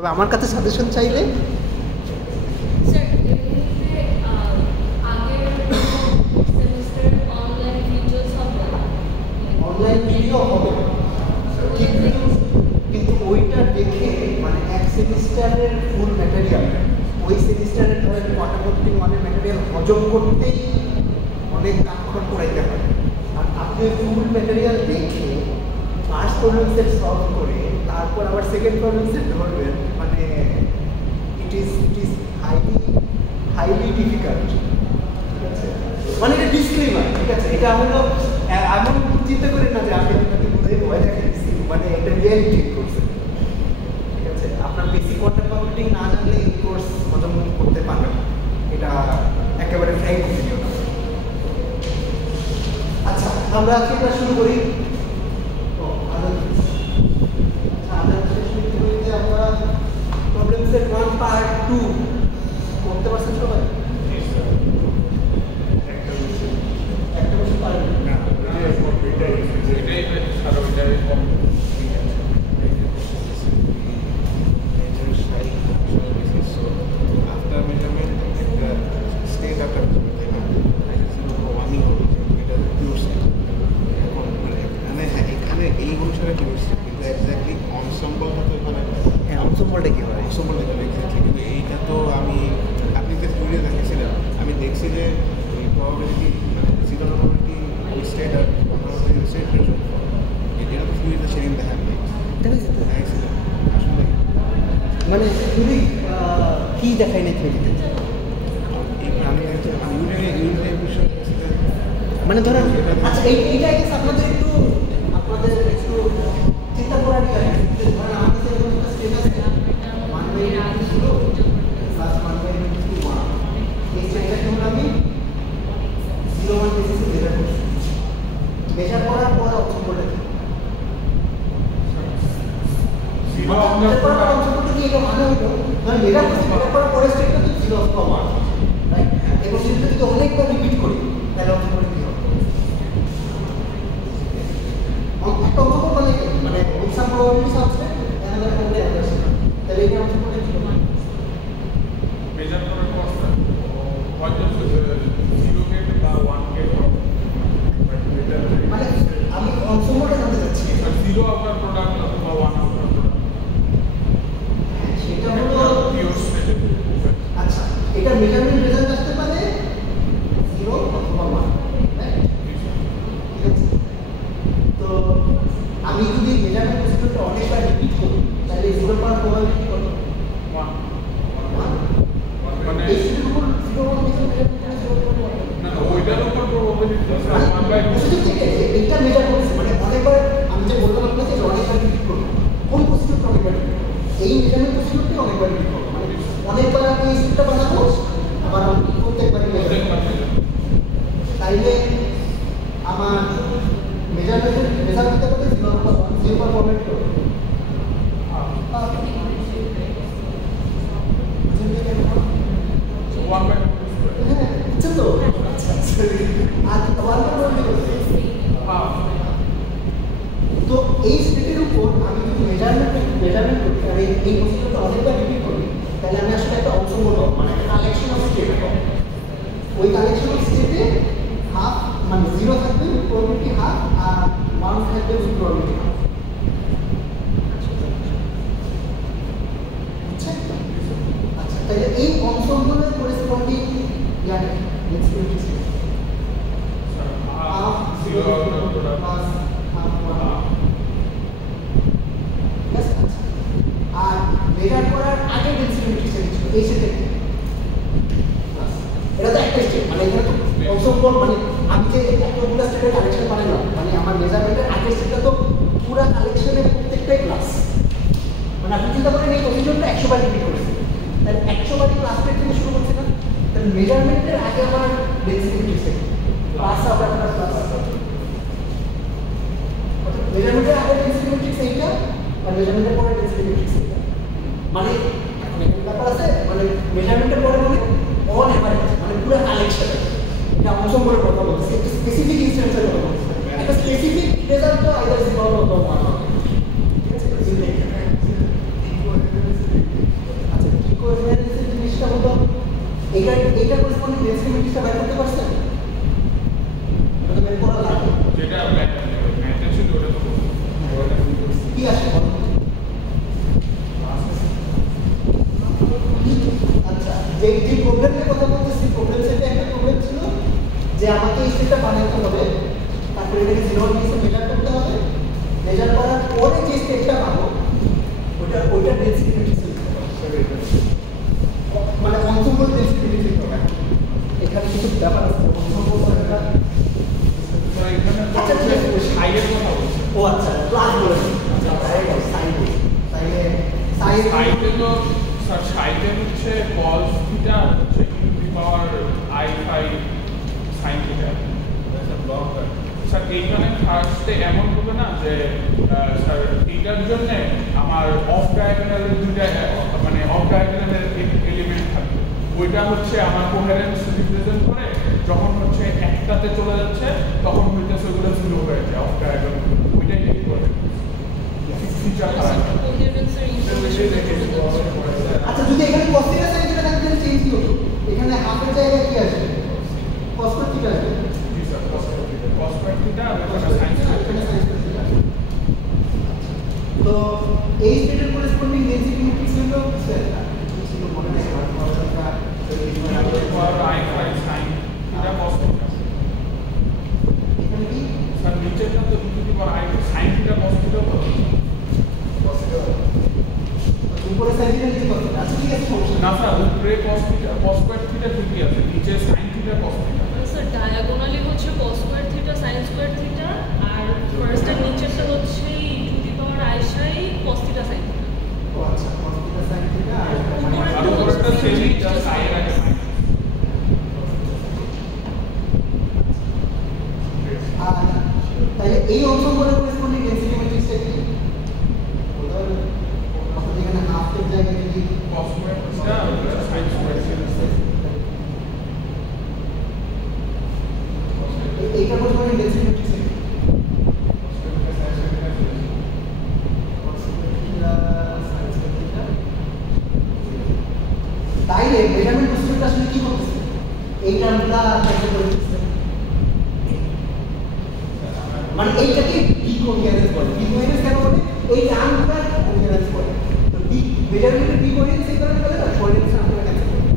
তবে আমার কাছে সাজেশন চাইলে অনলাইন ভিডিও হবে, কিন্তু ওইটা দেখে মানে এক সেমিস্টারের ফুল ম্যাটেরিয়াল, ওই সেমিস্টারের ধরেন পরবর্তী মানের ম্যাটেরিয়াল হজম করতেই অনেক কাক্ষণ পড়াইতে হয়। আর আপনি ফুল ম্যাটেরিয়াল দেখে ফার্স্ট প্রবলেম সেট সলভ করে তারপর আবার সেকেন্ড প্রবলেম সেট ধরবেন, মানে ইট ইজ হাইলি ডিফিকাল্ট। ঠিক আছে, মানে এটা ডিসক্লেমার। ঠিক আছে, এটা হলো এমন চিন্তা করেন না যে আমি আপনাকে বোধহয় ভয় দেখে দিচ্ছি, মানে এটা রিয়ালিটি করছে। ঠিক আছে, আপনার বেসিক কোয়ান্টাম কম্পিউটিং না জানলে এই কোর্স হজম করতে পারবেন, এটা একেবারে ফ্র্যাঙ্ক অপিনিয়ন। আচ্ছা, আমরা আজকে এটা শুরু করি। আমরা প্রবলেম সেট 1 পার্ট 2 করতে পারছেন সবাই? একটা বছর পারেন না, এই অনুসারে কি হচ্ছে, কিন্তু এক্স্যাক্টলি অনসম্বলটা তো এখানে। হ্যাঁ, অনসম্বলটা কি হয়? অনসম্বলটা এখানে এক্স্যাক্টলি, কিন্তু এইটা তো আমি আপনি যে ভিডিও দেখেছিলেন, আমি দেখছি যে ওই প্রবাবিলিটি মানে জিরো প্রবাবিলিটি স্টেট আর স্টেট এটা তো ভিডিওতে সেদিন দেখান নেই, দেখেছিলেন আসলে মানে খুবই কি দেখাই নাই থিওরিতে? আমি ইউনিটের বিষয় মানে ধরেন, আচ্ছা এইটা আপনাদের একটু চিন্তা করার ধরেন আমাদের একটা স্টেপ আছে 1/2 ছিল প্লাস 1/2 1, এই স্টেপটাকে আমি 0-1 বেসিসে মেজার করছি। মেজার করার পর অপশন করতে কি এটা মানে হলো ধরেন মেজার করার পরে স্টেপটা তো 0-1, রাইট? এবং সেটা যদি অনেকবার রিপিট করি তাহলে অপশন করে কি হবে? একটা অঙ্ক মানে এক্সাম প্রবাবিলিটি আছে এনালাইজ করতে আসে, তাহলে এটা অপশন করে কি হবে? মেজার করার পর what is 0 কে বা 1 কে মানে আমি অংশমটা জানতে চাচ্ছি 0 আউটার প্রোডাক্ট অথবা 1 আউটার প্রোডাক্ট, সেটা হলো পিওর স্টেট। আচ্ছা, এটা মেজারমেন্ট রেজাল্ট আসতে পারে 0 অথবা 1, রাইট? ঠিক আছে, তো আমি যদি মেজারমেন্ট প্রসিডিউরটা অনেকবার রিপিট করি তাহলে 0 পাওয়ার প্রবাবিলিটি কত? 1 মানে এই স্টেপের উপর 0-1 মেজারমেন্ট না না, ওইটার উপর প্রবাবিলিটি 1/2। এইটা মেজার করছে মানে অনেকবার, আমি যে বললাম আপনাকে যে অনেকবার রিপিট করবো, কোন প্রসিডিউরটা অনেকবার রিপিট করবো? এই মেজারমেন্ট প্রসিডিউরটি অনেকবার রিপিট করবো, মানে অনেকবার আমি এই স্টেপটা বানাবো, আবার আমি প্রত্যেকবার তাইলে আমার মেজারমেন্টের রেজাল্ট হতে পারে 0 পার প্রবাবিলিটি হবে। হ্যাঁ, বুঝছো তো? আর 1 পার প্রবাবিলিটি তো এই স্টেটের উপর আমি যদি মেজারমেন্ট করি আর এই প্রসিডিউরটা অনেকবার রিপিট করি তাহলে আমি আসলে একটা অংশ বলবো, মানে কালেকশন অফ স্টেট হবে। ওই কালেকশন অফ স্টেটে হাফ মানে 0 থাকবে উইথ প্রবাবিলিটি হাফ আর 1 থাকবে উইথ প্রবাবিলিটি হাফ। আচ্ছা, তাহলে এই অংশগুলোর করেসপন্ডিং ইয়াটা next step half 0 plus half 1। আর মেজার করার আগে ডেন্সিটি ছিল এই সেটে, এটা তো একটা স্টেপ, মানে এখানে তো অংশগ্রহণ মানে আমি যে এতগুলো স্টেপের কালেকশন বানালাম, মানে আমার মেজারমেন্টের আগের স্টেপটা তো পুরো কালেকশনের প্রত্যেকটাই ক্লাস, মানে আপনি চিন্তা করেন এই প্রসিডিউরটা 100 বার রিপিট করেছে, তাহলে 100 বার ক্লাস টেট থেকে শুরু করছে না, তাহলে মেজারমেন্টের আগে আমার ডেন্সিটি ছিল ক্লাস আবার ক্লাস মেজারমেন্টের আগে ডেন্সিটি সেইটা আর মেজারমেন্টের পরে ডেন্সিটি সেইটা, মানে এখন একটা ব্যাপার আছে, মানে মেজারমেন্টের পরে মানে অন এভারেজ মানে পুরো কালেকশন, এটা অংশম করে কথা বলছে, একটা স্পেসিফিক ইনস্ট্যান্সের কথা বলছে, একটা স্পেসিফিক রেজাল্ট তো আইদার 0 অথবা 1 হবে। ঠিক আছে, ডিফারেন্সটা বের করতে পারছেন? ওটা বের করা লাগে। যেটা ম্যাথে ছিল ওটা তো কি আসে বলুন? আচ্ছা, যে প্রবলেমের কথা বলতেছি, প্রবলেম সেটে একটা প্রবলেম ছিল যে আমাকে এই সেটটা বানাতে হবে, তারপরে এটাকে 0 ডিসে মেজার করতে হবে, মেজার করার পরে যে স্টেটটা পাবো ওইটা ডেন্সিটি মানে অন্তর্গত ডেন্সিটি হবে। এখানে কিছু ব্যাপার আছে অন্তর্গত একটা এখানে আচ্ছা ঠিক আছে সাইডের কথা বলছি। ও আচ্ছা প্লাস বলে আচ্ছা সাইডে সাইডে তো স্যার সাইডে হচ্ছে cos থিটা হচ্ছে e⁻i⁵ sin থিটা। স্যার এইখানে ফার্স্টে এমন হবে না যে স্যার এটার জন্য আমার অফ ডায়াগোনালের দুইটা মানে অফ ডায়াগোনালের এলিমেন্ট থাকবে, ওইটা হচ্ছে আমার কোহেরেন্স রিপ্রেজেন্ট করে, যখন হচ্ছে একটাতে চলে যাচ্ছে তখন হইতেছে ওইগুলো 0 হয়ে যায় অফ ডায়াগোনাল, ওইটাই ঠিক করে ফিচার আচ্ছা যদি এখানে cos θ sin θ থাকলে চেঞ্জ কি হতো? এখানে হাফের জায়গায় কি আসবে? cos θ আসবে। জি স্যার cos θ আর sin θ। তো এই স্টেটের করেসপন্ডিং ডেনসিটি ম্যাট্রিক্স হলো কিছু একটা ছিল মনে নেই আমার ফর্মুলাটা e⁻i⁵ sin থিটা cos θ। এখানে কি স্যার নিচেরটা তো e⁻i sin থিটা cos θ তো উপরে সাইড দিলে কি করতে? আচ্ছা ঠিক আছে সমস্যা না স্যার উপরে cos স্কয়ার থিটা ঠিকই আছে, নিচে sin theta cos θ। Sir diagonally হচ্ছে cos square theta sin square theta, আর ফার্স্টের নিচেরটা হচ্ছে e⁻i⁵ cos theta sin theta. ও আচ্ছা cos θ sin θ আর উপরেরটা সেমই জাস্ট i এর আগে মাইনাস। আর তাহলে এই অংশগুলোর করেসপন্ডিং ডেনসিটি ম্যাট্রিক্সটা কি? বলতে পারবেন? অর্থাৎ এখানে হাফের জায়গায় যদি cos square theta sin square theta. এইটা করেসপন্ডিং ডেনসিটি ম্যাট্রিক্স কি? তাইলে মেজারমেন্ট প্রসিডিউরটা আসলে কি করতেছে? এই টার্মটা ক্যান্সেল করে দিচ্ছে, মানে এইটাকে ডিকোহেরেন্স বলে। ডিকোহেরেন্স কেন বলে? এই টার্মটা কোহেরেন্স বলে। তো মেজারমেন্টের ডিকোহেরেন্স এই কারণে বলে না, কোহেরেন্স টার্মটা ক্যান্সেল করে।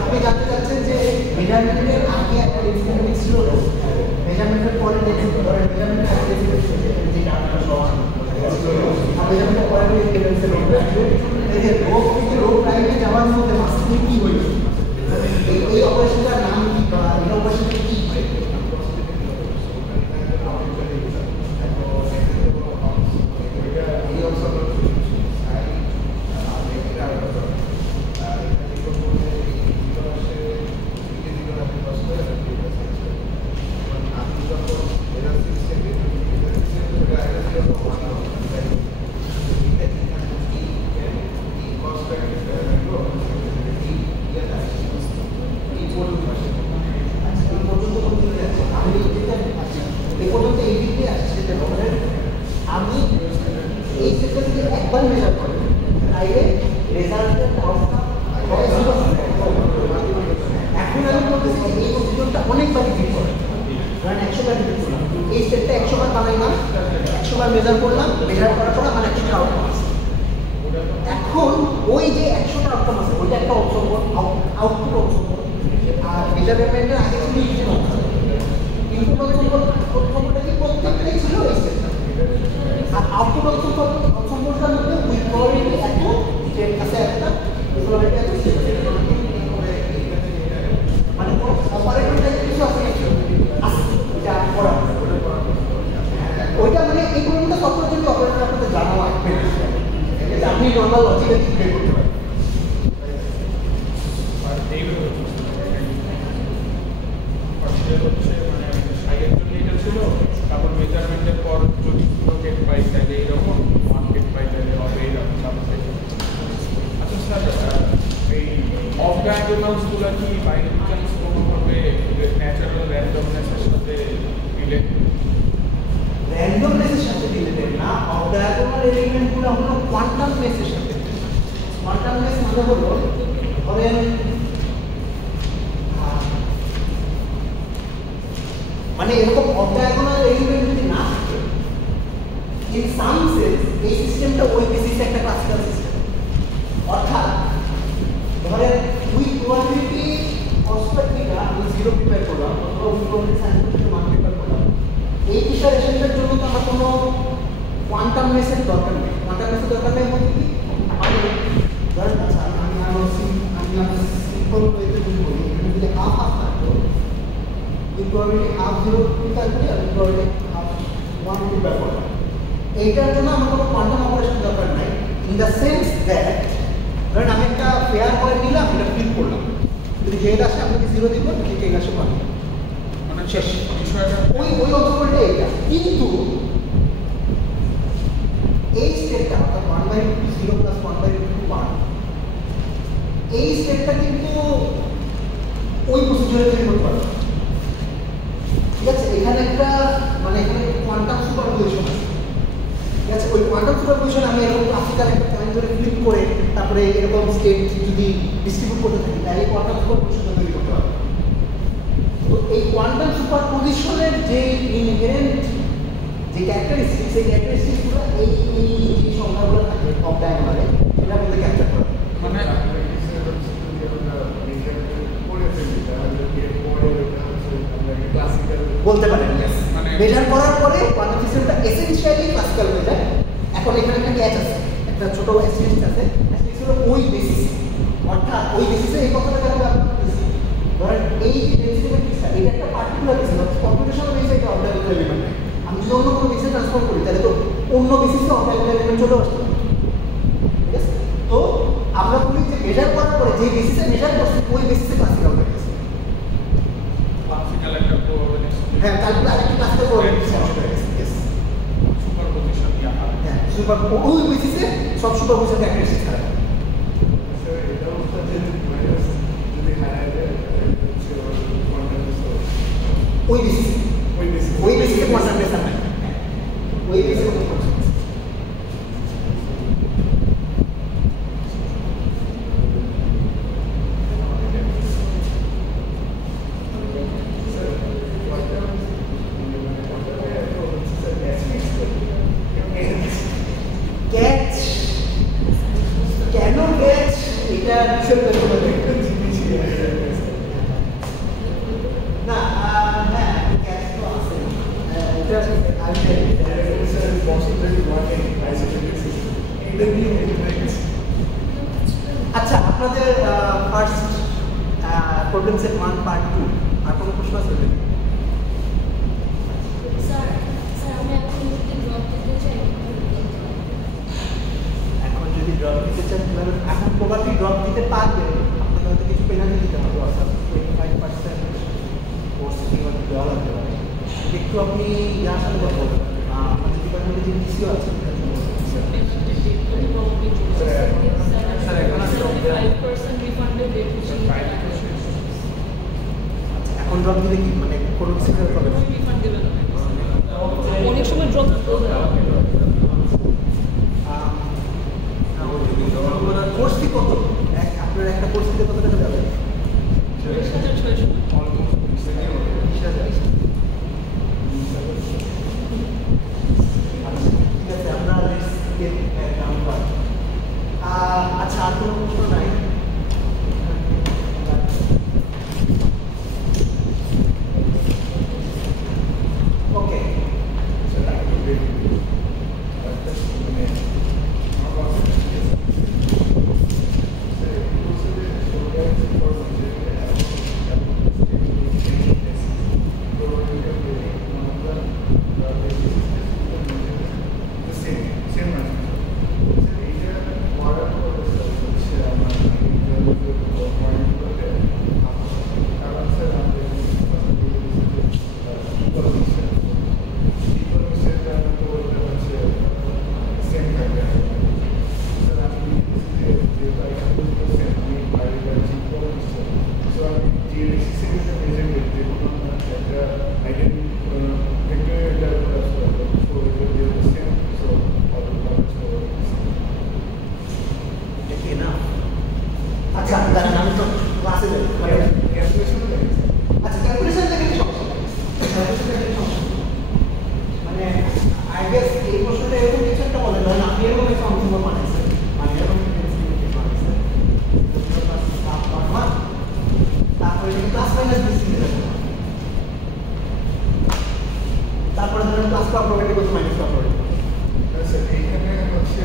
আপনি জানতে চাচ্ছেন যে মেজারমেন্টের আগে একটা ডেনসিটি ম্যাট্রিক্স ছিল, মেজারমেন্টের পরে ডেনসিটি ধরে মেজারমেন্টের আগে ডেনসিটি যে টার্মটা সমান আর মেজারমেন্টের পরে ডেনসিটি এই যে রো থেকে রো প্রাইমে যাওয়ার মধ্যে মাঝখানে কি হইল, এই অপারেশনটার নাম কি বা এই অপারেশনটা কি? আমি এই সেটটা যদি একবার মেজার করি তাইলে রেজাল্টের আউটকাম হয় 0। এখন আমি বলতেছি যে এই প্রসিডিউরটা অনেকবার রিপিট করে, ধরেন 100 বার রিপিট করলাম, এই সেটটা 100 বার বানাইলাম, 100 বার মেজার করলাম, মেজার করার পর আমার 100টা আউটকাম আছে। এখন ওই যে 100টা আউটকাম আছে ওইটা একটা আউটপুট অংশগ্রহণ, আর মেজারমেন্টের আগে ছিল ইনপুট অংশগ্রহণটা কি প্রত্যেকটাই ছিল এই সেটটা, আর আউটপুট অংশগ্রহণটার মধ্যে ইকুয়ালিটি এত স্টেট আছে একটা ইকুয়ালিটি এত স্টেট আছে, মানে অপারেটরটা কিছু আছে যা করা ওইটা মানে এই কোনটা সফটওয়্যার যদি অপারেটর আপনাদের জানা লাগবে যে আপনি নরমাল লজিকে ক্রিয়েট করতে পারেন। আর এইভাবে হচ্ছে মানে সাইডের জন্য এটা ছিল, তারপর মেজারমেন্টের পর যদি পুরো গেট পাই তাহলে এইরকম, ওয়ান গেট পাই তাহলে হবে এইরকম। আচ্ছা স্যার এই অফ ডায়াগোনালসগুলো কি বাই এনি চান্স কোনোভাবে ন্যাচারাল র্যান্ডমনেসের সাথে রিলেট? র্যান্ডমনেসের সাথে রিলেটেড না, অফ ডায়াগোনাল এলিমেন্টগুলো হলো কোয়ান্টামনেসের সাথে। কোয়ান্টামনেস মানে হলো ধরেন মানে এরকম অফ ডায়াগোনাল এলিমেন্ট যদি না থাকে, ইন সাম সেন্স এই সিস্টেমটা ওই বেসিসে একটা ক্লাসিক্যাল সিস্টেম। অর্থাৎ ধরেন উই প্রবাবিলিটি অস্পেক্টিভা আমি 0 প্রিপেয়ার করলাম অথবা উই প্রবাবিলিটি সাইন্টিফিক মান প্রিপেয়ার করলাম, এই প্রিপারেশনটার জন্য তো আমার কোনো কোয়ান্টামনেসের দরকার নেই। কোয়ান্টামনেসের দরকার নেই বলতে কি মানে ধরেন আচ্ছা আমি সিম্পল ওয়েতে যদি বলি, এখানে যদি হাফ থাকতো, উই প্রবাবিলিটি হাফ 0 প্রিপেয়ার করি আর উই প্রবাবিলিটি হাফ 1 প্রিপেয়ার করলাম, এইটার জন্য আমার কোনো কোয়ান্টাম অপারেশন দরকার নাই। ইন দ্য সেন্স দ্যাট ধরেন আমি একটা পেয়ার করে নিলাম, এটা ফিল করলাম, যদি হেড আসে আপনাকে 0 দিব, যদি টেল আসে 1, মানে শেষ। বিষয়টা ওই অন্তরটা এইটা, কিন্তু এই স্টেটটা অর্থাৎ 1/0 + 1/1 এই স্টেটটা কিন্তু ওই প্রসিডিউরে তৈরি করতে পারবে। ঠিক আছে, এখানে একটা মানে এখানে কোয়ান্টাম সুপারপজিশন আছে। ঠিক আছে, ওই কোয়ান্টাম সুপারপজিশন আমি এরকম ক্লাসিক্যাল একটা পয়েন্ট ধরে ফ্লিপ করে তারপরে এরকম স্টেট যদি ডিস্ট্রিবিউট করতে থাকি, তাহলে কোয়ান্টাম সুপারপজিশন তৈরি করতে পারবে। তো এই কোয়ান্টাম সুপারপজিশনের যে ইনহেরেন্ট যে ক্যারেক্টারিস্টিক, সেই ক্যারেক্টারিস্টিকগুলো এই যে সংখ্যাগুলো থাকে অফ ডায়াগোনালে, এটা মধ্যে ক্যাপচার করা মানে বলতে পারেন। মানে মেজার করার পরে কোয়ান্টাম সিস্টেমটা এসেনশিয়ালি ক্লাসিক্যাল হয়ে যায়। এখন এখানে একটা ক্যাচ আছে, একটা ছোট অ্যাস্টেরিস্ক আছে, অ্যাস্টেরিস্ক হলো ওই বেসিস, অর্থাৎ ওই বেসিসে এই কথাটা কেন বলছি, ধরেন এই যে ডেনসিটি ম্যাট্রিক্সটা এটা একটা পার্টিকুলার বেসিস, কম্পিউটেশনাল বেসিসে এটা অফ ডায়াগোনাল এলিমেন্ট। আমি যদি অন্য কোনো বেসিসে ট্রান্সফর্ম করি তাহলে তো অন্য বেসিসে অফ ডায়াগোনাল এলিমেন্ট চলে আসতে হবে। ঠিক আছে, তো আমরা বলি যে মেজার করার পরে যে বেসিসে মেজার করছি ওই বেসিসে ক্লাসিক্যাল হয়ে গেছে। ক্লাসিক্যাল একটা প্রবাবিলিটি, হ্যাঁ, তারপরে আরেকটা ক্লাসিক্যাল প্রবাবিলিটি হয়ে গেছে। ইয়েস, সুপারপজিশন ইয়া হয়। হ্যাঁ, সুপার ওই বেসিসে সব সুপারপজিশন ক্যারেক্টারিস্টিক থাকে। ওই বেসিসে কোয়ান্টাম প্রেসার নাই, ওই বেসিসে কোয়ান্টাম প্রেসার। ক্যাচ কেন ক্যাচ এটা না, হ্যাঁ ক্যাচ তো আছে, এটা আচ্ছা আপনাদের ফার্স্ট প্রবলেম সেট 1 পার্ট 2 আর কোনো প্রশ্ন আছে? এখন যদি ড্রপ দিতে চান, এখন প্রবাবলি ড্রপ দিতে পারবেন, আপনাকে হয়তো কিছু পেনাল্টি দিতে হবে, অর্থাৎ 25% কোর্স ফি হয়তো দেওয়া লাগতে পারে। একটু আপনি যার সাথে কথা বলবেন, আমাদের ডিপার্টমেন্টে যে ডিসিও আছে স্যার, এখন আর ড্রপ দেওয়া, 5% রিফান্ডেড রেট হচ্ছে এখন ড্রপ দিলে কি মানে কোনো কিছু হবে না? রিফান্ড দেবে না, অনেক সময় ড্রপ কোর্স ফি কত? আপনার একটা কোর্স ফিতে কত টাকা যাবে? 20,600। ঠিক আছে, আমরা আচ্ছা আর কোনো প্রশ্ন নাই? ওকে, সিস্টেমটা প্রেজেন্টেড যে কোনো একটা আইডেন্ট ভেক্টর এটা so it will be the same so all the comments for দেখি না আচ্ছা দাঁড়ান আমি তো ক্লাসে যাই ক্যালকুলেশন আচ্ছা ক্যালকুলেশন থেকে কি সমস্যা মানে আই গেস এই প্রশ্নটা এরকম কিছু একটা বলে ধরেন আপনি এরকম একটা অঙ্ক বানাইছেন মানে এরকম তারপরে প্লাস মাইনাস বিসি তারপরে ধরেন প্লাস প্রপার্টি কত মাইনাস প্রপার্টি আচ্ছা এইখানে হচ্ছে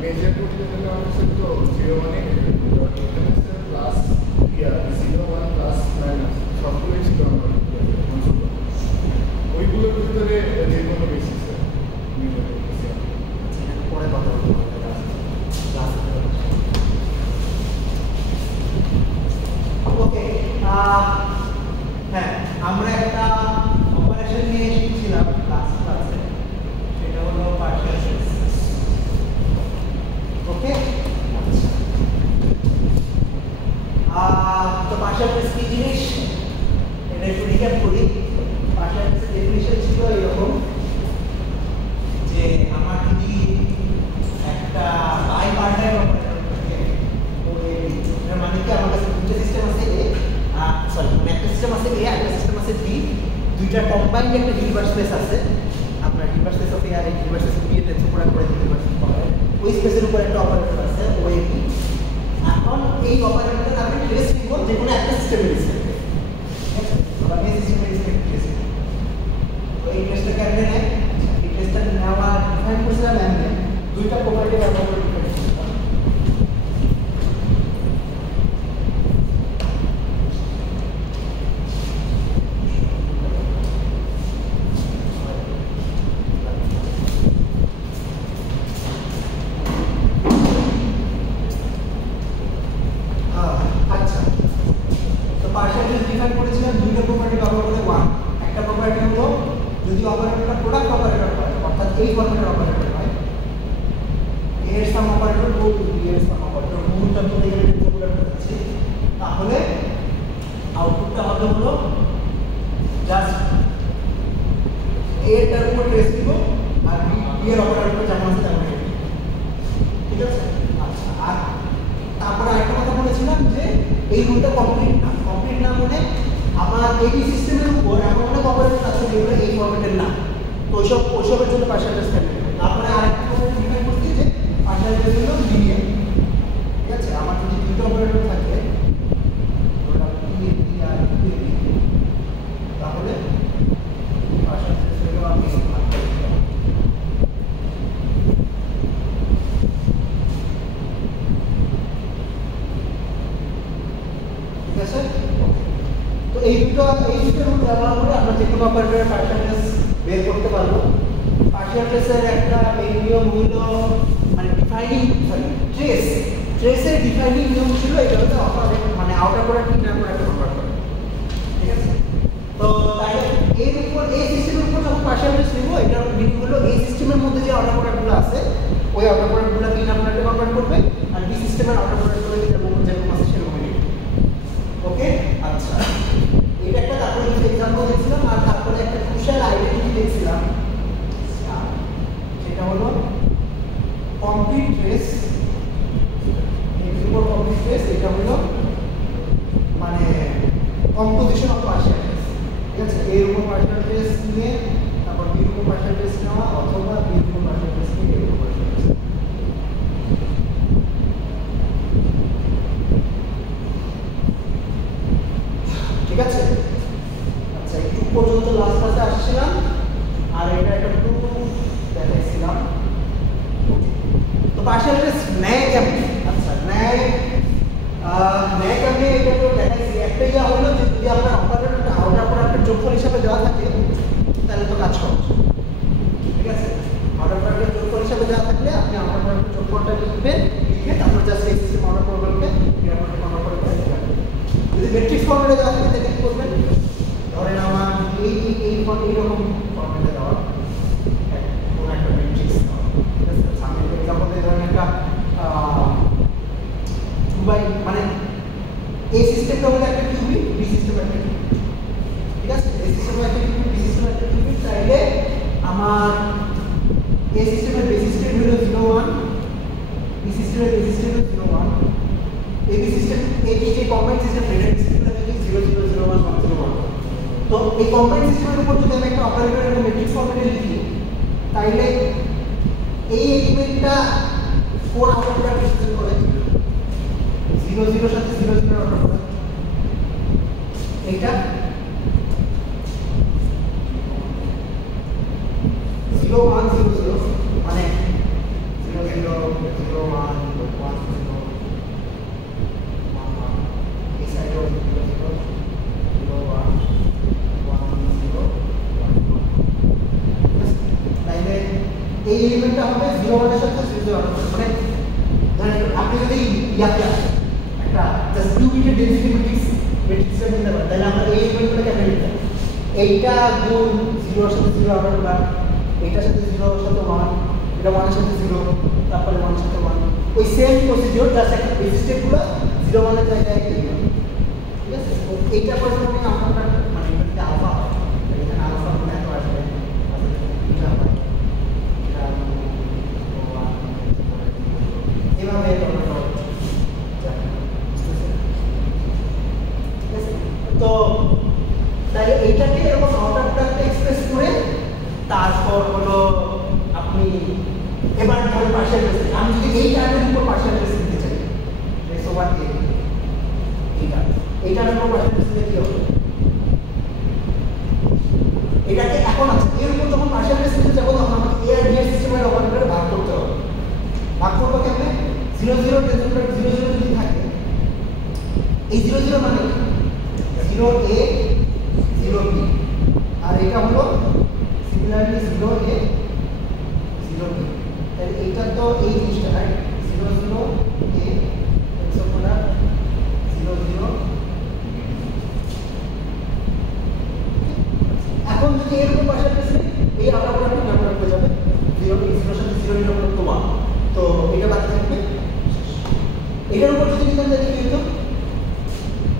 মেজার করতে গেলে হচ্ছে তো 0 মানে এখানে হচ্ছে প্লাস 0 1 প্লাস মাইনাস সবগুলোই ছিল আমার ওইগুলোর ভিতরে যে কোনো বেসিসে পরে কথা বলবো ওকে হ্যাঁ আমরা একটা অপারেশন নিয়ে শিখছিলাম ক্লাসে সেটা হলো পার্শিয়াল ট্রেস ওকে তো পার্শিয়াল ট্রেস কি জিনিস এটা একটু রিক্যাপ করি পার্শিয়াল ট্রেসের ডেফিনিশন ছিল এরকম যে আমার যদি একটা বাই পার্টাইল অপারেটর থাকে তো এর মানে কি আমার কাছে দুটো সিস্টেম আছে এ সরি একটা সিস্টেম আছে এ আর একটা সিস্টেম আছে বি দুইটা কম্বাইন্ড একটা ইউনিভার্স স্পেস আছে আপনার ইউনিভার্স স্পেস অফ এ আর ইউনিভার্স স্পেস বি এর ট্রান্সফার করে দিতে পারেন ওই স্পেসের উপর একটা অপারেটর আছে ও এ বি এখন এই অপারেটরটা আমি ট্রেস নিব যে কোনো একটা সিস্টেমের রেসপেক্টে ঠিক আছে আমরা এই সিস্টেমের রেসপেক্টে ট্রেস নিব তো এই ট্রেসটা কেমনে নেয় এই ট্রেসটা নেওয়া ডিফাইন করছিলাম এমনি দুইটা প্রপার্টি ব্যবহার করে ডিফাইন করছিলাম আচ্ছা তো পার্শিয়াল ট্রেস ডিফাইন করেছিলাম দুইটা প্রপার্টি ব্যবহার করে ওয়ান একটা প্রপার্টি হলো যদি অপারেটরটা প্রোডাক্ট অপারেটর হয় অর্থাৎ এই ফরম্যাটের অপারেটর হয় এর সাম অপারেটর ও এর সাম অপারেটর মূলটা বলতে গেলে রেগুলার হচ্ছে তাহলে আউটপুটটা হবে হলো জাস্ট এ টার উপর ট্রেস দিব আর বি এর অপারেটরটা যেমন আছে তেমন ঠিক আছে আচ্ছা আর তারপরে আরেকটা কথা বলেছিলাম যে এই রুলটা কমপ্লিট না মানে আমার এই সিস্টেমের উপর এমন অনেক অপারেটর আছে যেগুলো এই ফরম্যাটের না তো ওইসবের জন্য পার্শিয়াল ট্রেস ক্যালকুলেট করতে তারপরে আরেকটা প্রপার্টি ডিফাইন করতে যে পার্শিয়াল ট্রেস হলো লিনিয়ার ঠিক আছে আমার যদি দুটো অপারেটর থাকে তাহলে পার্শিয়াল ট্রেস হলো আমি ঠিক আছে তো এই দুটো রুল ব্যবহার করে আমরা যে কোনো অপারেটরের পার্শিয়াল ট্রেস বের করতে পারবো পার্শিয়াল ট্রেসের একটা মেইন নিয়ম হলো মানে ট্রেসের ডিফাইনিং নিয়ম ছিল এটা হচ্ছে মানে আউটার প্রোডাক্ট ইনার প্রোডাক্টে কনভার্ট করে ঠিক আছে তো তাই এর উপর এই সিস্টেমের উপর যখন পার্শিয়াল ট্রেস নিব এটার মিনিং হলো এই সিস্টেমের মধ্যে যে আউটার প্রোডাক্টগুলো আছে ওই আউটার প্রোডাক্টগুলোকে ইনার প্রোডাক্টে কনভার্ট করবে আর বি সিস্টেমের আউটার প্রোডাক্টগুলোকে যেরকম আছে সেরকম নিবে ওকে আচ্ছা এটা একটা তারপরে কিছু এক্সাম্পল দেখছিলাম আর তারপরে একটা ক্রুশিয়াল আইডেন্টিটি দেখছিলাম সেটা হলো কমপ্লিট ট্রেস কমপ্লিট ট্রেস এটা হলো মানে কম্পোজিশন অফ পার্শিয়াল ট্রেস ঠিক আছে এর উপর পার্শিয়াল ট্রেস নিয়ে তারপর বি উপর পার্শিয়াল ট্রেস নেওয়া অথবা বি উপর পার্শিয়াল ট্রেস নিয়ে এর উপর পার্শিয়াল ট্রেস ঠিক আছে আচ্ছা একটু পর্যন্ত লাস্ট ক্লাসে আসছিলাম আর এটা একটা প্রুফ দেখাইছিলাম তো পার্শিয়াল ট্রেস নেয় কেমন আচ্ছা নেয় কেমন এটা তো দেখাইছি একটা ইয়া হলো যে যদি আপনার অপারেটরটা আউটার প্রোডাক্টের যোগফল হিসাবে দেওয়া থাকে তাহলে তো কাজ সহজ ঠিক আছে আউটার প্রোডাক্টের যোগফল হিসাবে দেওয়া থাকলে আপনি আউটার প্রোডাক্টের যোগফলটা লিখে তারপর জাস্ট এই সিস্টেম আউটার প্রোডাক্টকে ইনপুটে কনভার্ট করে দিবেন যদি ম্যাট্রিক্স ফর্মেটে দেওয়া থাকে তাহলে কি করবেন ধরেন আমার এইরকম ফর্মেটে দেওয়া কোন একটা ম্যাট্রিক্স ঠিক আছে আমি এক্সাম্পল দিয়ে ধরেন একটা দুবাই মানে এই সিস্টেমটা হলো একটা কিউবিট, বি সিস্টেম একটা কিউবিট, ঠিক আছে? এই সিস্টেম একটা কিউবিট, বি সিস্টেম একটা কিউবিট, তাইলে আমার এই সিস্টেমের বেসিস স্টেট হলো 0 1, বি সিস্টেমের বেসিস স্টেট হলো 0 1, এই বি সিস্টেম এই যে কম্বাইন্ড সিস্টেম রেডার সিস্টেমটা থেকে 0 0 0 1 1 0 1। তো এই কম্বাইন্ড সিস্টেমের উপর যদি আমি একটা অপারেটর এবং ম্যাট্রিক্স ফরম্যাটে লিখি, তাইলে এই এলিমেন্টটা কোন আউটপুট রিপ্রেজেন্ট করে? 0 0 এর সাথে 0 0 এর অর্ডার করে। এইটা 0 1 0 0 মানে 0 0 0 1 1 0 1 1, এই সাইডে 0 0 0 1 1 0 1 1। তাইলে এই এলিমেন্টটা হবে 0 1 এর সাথে 0 0 অর্ডার করে। মানে ধরেন আপনি যদি ইয়াতে একটা জাস্ট 2 বিটের ডেনসিটি ম্যাট্রিক্সটা নিতে পারেন, তাহলে আমরা এই এলিমেন্টগুলো কেমনে লিখতে পারি? এইটা গুণ 0 এর সাথে 0 অর্ডার করা, এইটার সাথে 0 এর সাথে 1, এটা 1 এর সাথে 0, তারপরে 1 এর সাথে 1, ওই সেম প্রসিডিউর জাস্ট একটা রেজিস্টারগুলো 0 1 এর জায়গায় দিলাম, ঠিক আছে? তো এইটা করে আমি আমরা মানে এটা আলফা হয়, এখানে আলফা মানে এত আসবে, এটা হয় এটা 1 এভাবে আমরা তো তাহলে এইটাকে এরকম আউটার প্রোডাক্ট এক্সপ্রেস করে তারপর হলো আপনি এবার ধরুন পার্শিয়াল ডেরিভেটিভ, আমি যদি এই টার্মের উপর পার্শিয়াল ডেরিভেটিভ নিতে চাই s ওভার a, এই টার্মের উপর পার্শিয়াল ডেরিভেটিভ কি হবে? এটাকে এখন আছে এর উপর যখন পার্শিয়াল ডেরিভেটিভ যাব তখন আমাকে a আর b এর সিস্টেমের অপারেটর ভাগ করতে হবে। ভাগ করব কেমনে? 0 0 0 0 যদি থাকে, এই 0 0 মানে 0 a 0 b, আর এটা হলো সিমিলারলি 0 a 0 b, তাহলে এইটা তো এই জিনিসটা রাইট 0 0 a এক্সোপোলার 0 0। এখন যদি এরকম পার্শিয়াল ডেরিভেটিভ এই আউটার প্রোডাক্ট ব্যবহার করে যাবে 0 0 এর সাথে 0 এর উপর তো 1, তো এটা বাকি থাকবে। এটার উপর যদি নিতাম তাহলে কি হতো?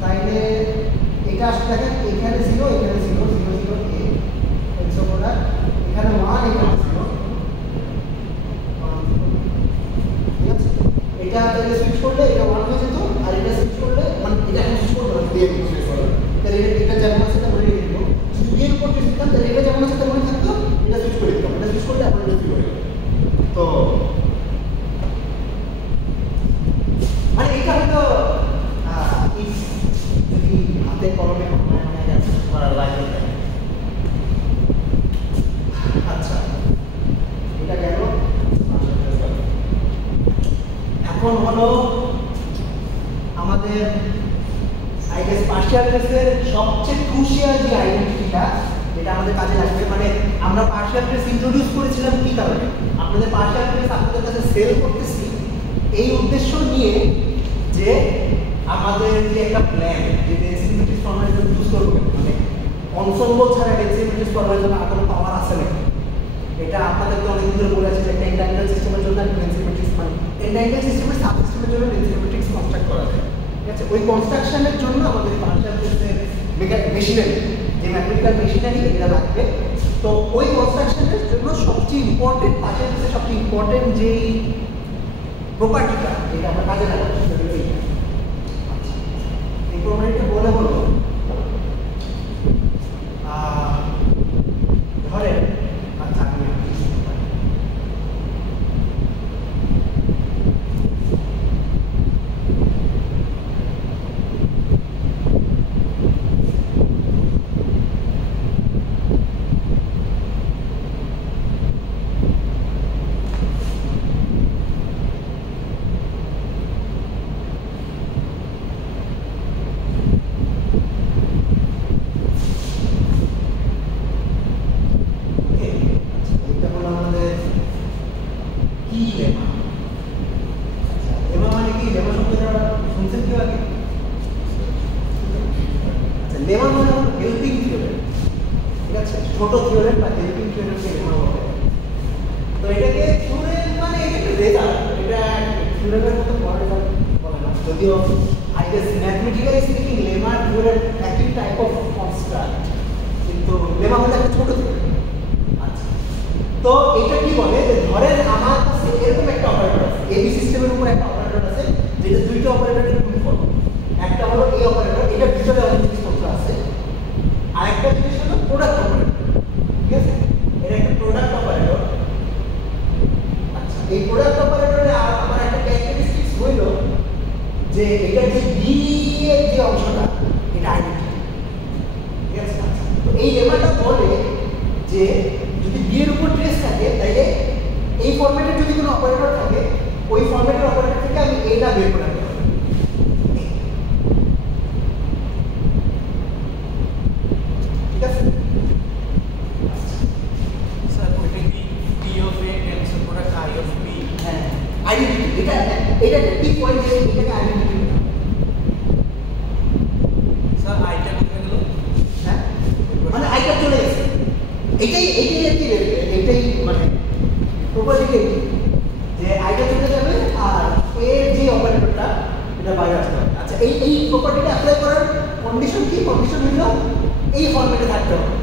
তাইলে এটা আসলে দেখেন এখানে 0 এখানে 0 0 0 a এক্সোপোলার, এখানে 1 এখানে 0 1, ঠিক আছে? এটা তাহলে সুইচ করলে এটা 1 হয়ে যেত, আর এটা সুইচ করলে মানে এটা এখন সুইচ করতে হবে দিয়ে সুইচ করলে, তাহলে এটা যেমন আছে তেমন রেখে দিব। যদি এর উপর সুইচ দিতাম তাহলে এটা যেমন আছে তেমন থাকতো, এটা সুইচ করে দিতাম, এটা সুইচ করলে এখন এটা সুইচ করে। তো মানে এটা হয়তো যদি হাতে কলমে করা লাগে। আচ্ছা এটা গেল। এখন হলো আমাদের আই গেস পার্শিয়াল কেসের সবচেয়ে ক্রুশিয়াল যে আইডেন্টিটিটা যেটা আমাদের কাজে লাগবে, মানে আমরা পার্শিয়াল কেস ইন্ট্রোডিউস করেছিলাম কি কারণে? আপনাদের পার্শিয়াল কেস আপনাদের কাছে সেল করতেছি এই উদ্দেশ্য নিয়ে যে আমাদের যে একটা প্ল্যান যে ডেনসিটি ম্যাট্রিক্স ফর্মুলা ইউজ করব, মানে অনসম্বল ছাড়া ডেনসিটি ম্যাট্রিক্স ফর্মুলার জন্য আর কোনো পাওয়ার আছে না। এটা আপনাদেরকে অনেকদিন ধরে বলে আছে যে একটা এন্টাইঙ্গেল সিস্টেমের জন্য ডেনসিটি ম্যাট্রিক্স মানে এন্টাইঙ্গেল সিস্টেমের সাবসিস্টেমের জন্য ডেনসিটি ম্যাট্রিক্স কনস্ট্রাক্ট করা যায়, ঠিক আছে? ওই কনস্ট্রাকশনের জন্য আমাদের পার্শিয়াল কেসের মেশিনারি যে ম্যাথমেটিক্যাল মেশিনারি এটা লাগবে। তো ওই কনস্ট্রাকশনের জন্য সবচেয়ে ইম্পর্টেন্ট পার্শিয়াল কেসের সবচেয়ে ইম্পর্টেন্ট যেই প্রপার্টিটা যেটা আমরা কাজে লাগাবো সেটা হলো এইটা। এই প্রপার্টিটা বলে হলো ধরেন আচ্ছা আমি ছোট থিওরেম বা হেল্পিং থিওরেমকে লেখা বলে। তো এটাকে থিওরেম মানে এটা রেজাল্ট, এটা থিওরেমের মতো পড়া রেজাল্ট বলে না, যদিও I guess mathematically speaking, lemma were an active type of construct. কিন্তু lemma হলো একটা ছোট থেকে। আচ্ছা। তো এটা কি বলে যে ধরেন আমার কাছে এরকম একটা অপারেটর আছে। এবি সিস্টেমের উপর একটা অপারেটর আছে যেটা দুইটা অপারেটরের গুণফল। একটা হলো এই অপারেটর, এটা ভিতরে অনেক জিনিসপত্র আছে। আরেকটা জিনিস হলো প্রোডাক্ট অপারেটর। ঠিক আছে? এটা একটা প্রোডাক্ট অপারেটর। আচ্ছা, এই প্রোডাক্ট অপারেটরে আমার একটা ক্যারেক্টারিস্টিক্স হইলো যে এটা যে বি এর যে অংশটা এটা আইডেন্টিটি। ঠিক আছে? তো এই লেমাটা বলে যে যদি বি এর উপর ট্রেস থাকে তাহলে এই ফরম্যাটে যদি কোনো অপারেটর থাকে ওই ফরম্যাটের অপারেটর থেকে আমি এটা বের করে আনতে পারি। ঠিক আছে? স্যার ওইটা কি P of A tensor product I of B? হ্যাঁ, আইডেন্টিটি। এটা একটা কি পয়েন্ট যে এটাকে আইডেন্টিটি বলে। স্যার আইটা কোথায় গেল? হ্যাঁ, মানে আইটা চলে গেছে। এটাই আর কি, এটাই মানে প্রপার্টিকে যে আইটা চলে যাবে আর এর যে অপারেটরটা এটা বাইরে আসতে হবে। আচ্ছা, এই প্রপার্টিটা অ্যাপ্লাই করার কন্ডিশন কি? কন্ডিশন হলো এই ফরম্যাটে থাকতে হবে।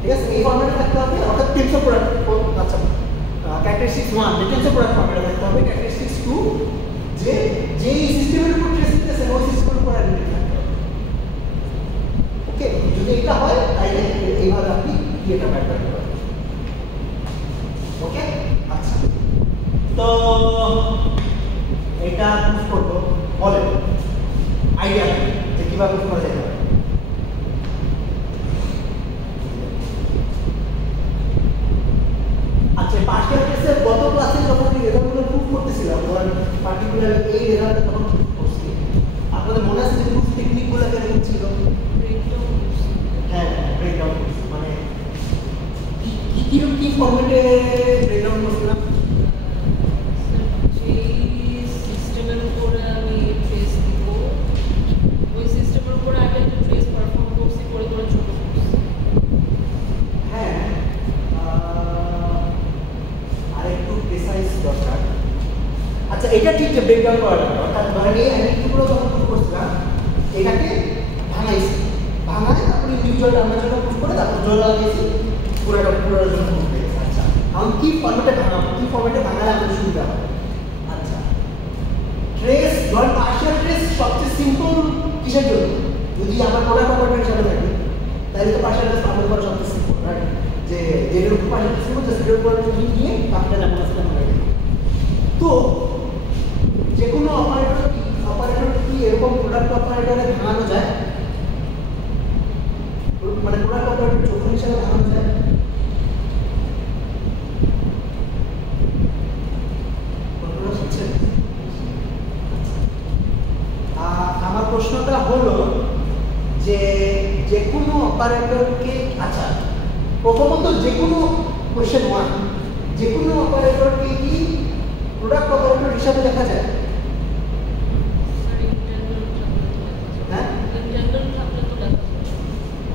ঠিক আছে? এই ফরম্যাটে থাকতে হবে, অর্থাৎ টেনসর প্রোডাক্ট। আচ্ছা, ক্যারেক্টারিস্টিক্স 1 যে টেনসর প্রোডাক্ট ফরম্যাটে থাকতে হবে। ক্যারেক্টারিস্টিক্স 2 যে যেই সিস্টেমের উপর ট্রেস দিতেছে ওই সিস্টেমের উপর আইডেন্টিটি থাকতে হবে। ওকে, যদি এটা হয় তাহলে এইভাবে আপনি এটা ব্যাক করতে পারেন। ওকে, আচ্ছা, তো এটা প্রুফ করব বলে আইডিয়া যে কিভাবে প্রুফ করা যেতে পারে। আচ্ছা, পার্টিকুলার কেসে গত ক্লাসে যখন আমি রেজাল্টগুলো প্রুফ করতেছিলাম, ধরেন পার্টিকুলার এই রেজাল্টটা তখন প্রুফ করছি, আপনাদের মনে আছে যে প্রুফ টেকনিকগুলো কেমন ছিল? হ্যাঁ, ব্রেকডাউন মানে কি ফরম্যাটে ব্রেকডাউন করছিলাম? সিস্টেমের উপরে আমি ট্রেস দিব, ওই সিস্টেমের উপরে আগে একটা ট্রেস পারফর্ম করছি, করে ছোট করছি। হ্যাঁ, আরেকটু প্রিসাইজ দরকার। আচ্ছা, এটা ঠিক যে ব্রেকডাউন করা দরকার। অর্থাৎ ধরেন এই অ্যানিটগুলো যখন প্রুফ করছিলাম এটাকে ভাঙাইছি, ভাঙায় তারপরে ইন্ডিভিজুয়াল আমরা জন্য প্রুফ করে তারপর জল লাগিয়েছি পুরোটা জন্য প্রুফ পেয়েছি। আচ্ছা, এখন কি ফরম্যাটে ভাঙাবো, কি ফরম্যাটে ভাঙালে আমাদের সুবিধা হবে? আচ্ছা, ট্রেস ধরেন পার্শিয়াল ট্রেস সবচেয়ে সিম্পল কিসের জন্য? যদি আমার প্রোডাক্ট অপারেটর হিসাবে থাকে তাহলে তো পার্শিয়াল ট্রেস আমাদের করা সবচেয়ে সিম্পল, রাইট? যে যেটার উপর পার্শিয়াল ট্রেস করবো সেটার উপর নিয়ে বাকিটা যেমন আসলে আমরা রেখে দিই। তো যে কোনো অপারেটর কি এরকম প্রোডাক্ট অপারেটরে ভাঙানো যায়? মানে প্রোডাক্ট অপারেটর যখন হিসাবে ভাঙানো যায়? আমার প্রশ্নটা হলো যে যে কোনো অপারেটরকে, আচ্ছা প্রথমত যে কোনো কোয়েশ্চেন 1, যে কোনো অপারেটরকে কি প্রোডাক্ট অপারেটর হিসাবে দেখা যায়? হ্যাঁ,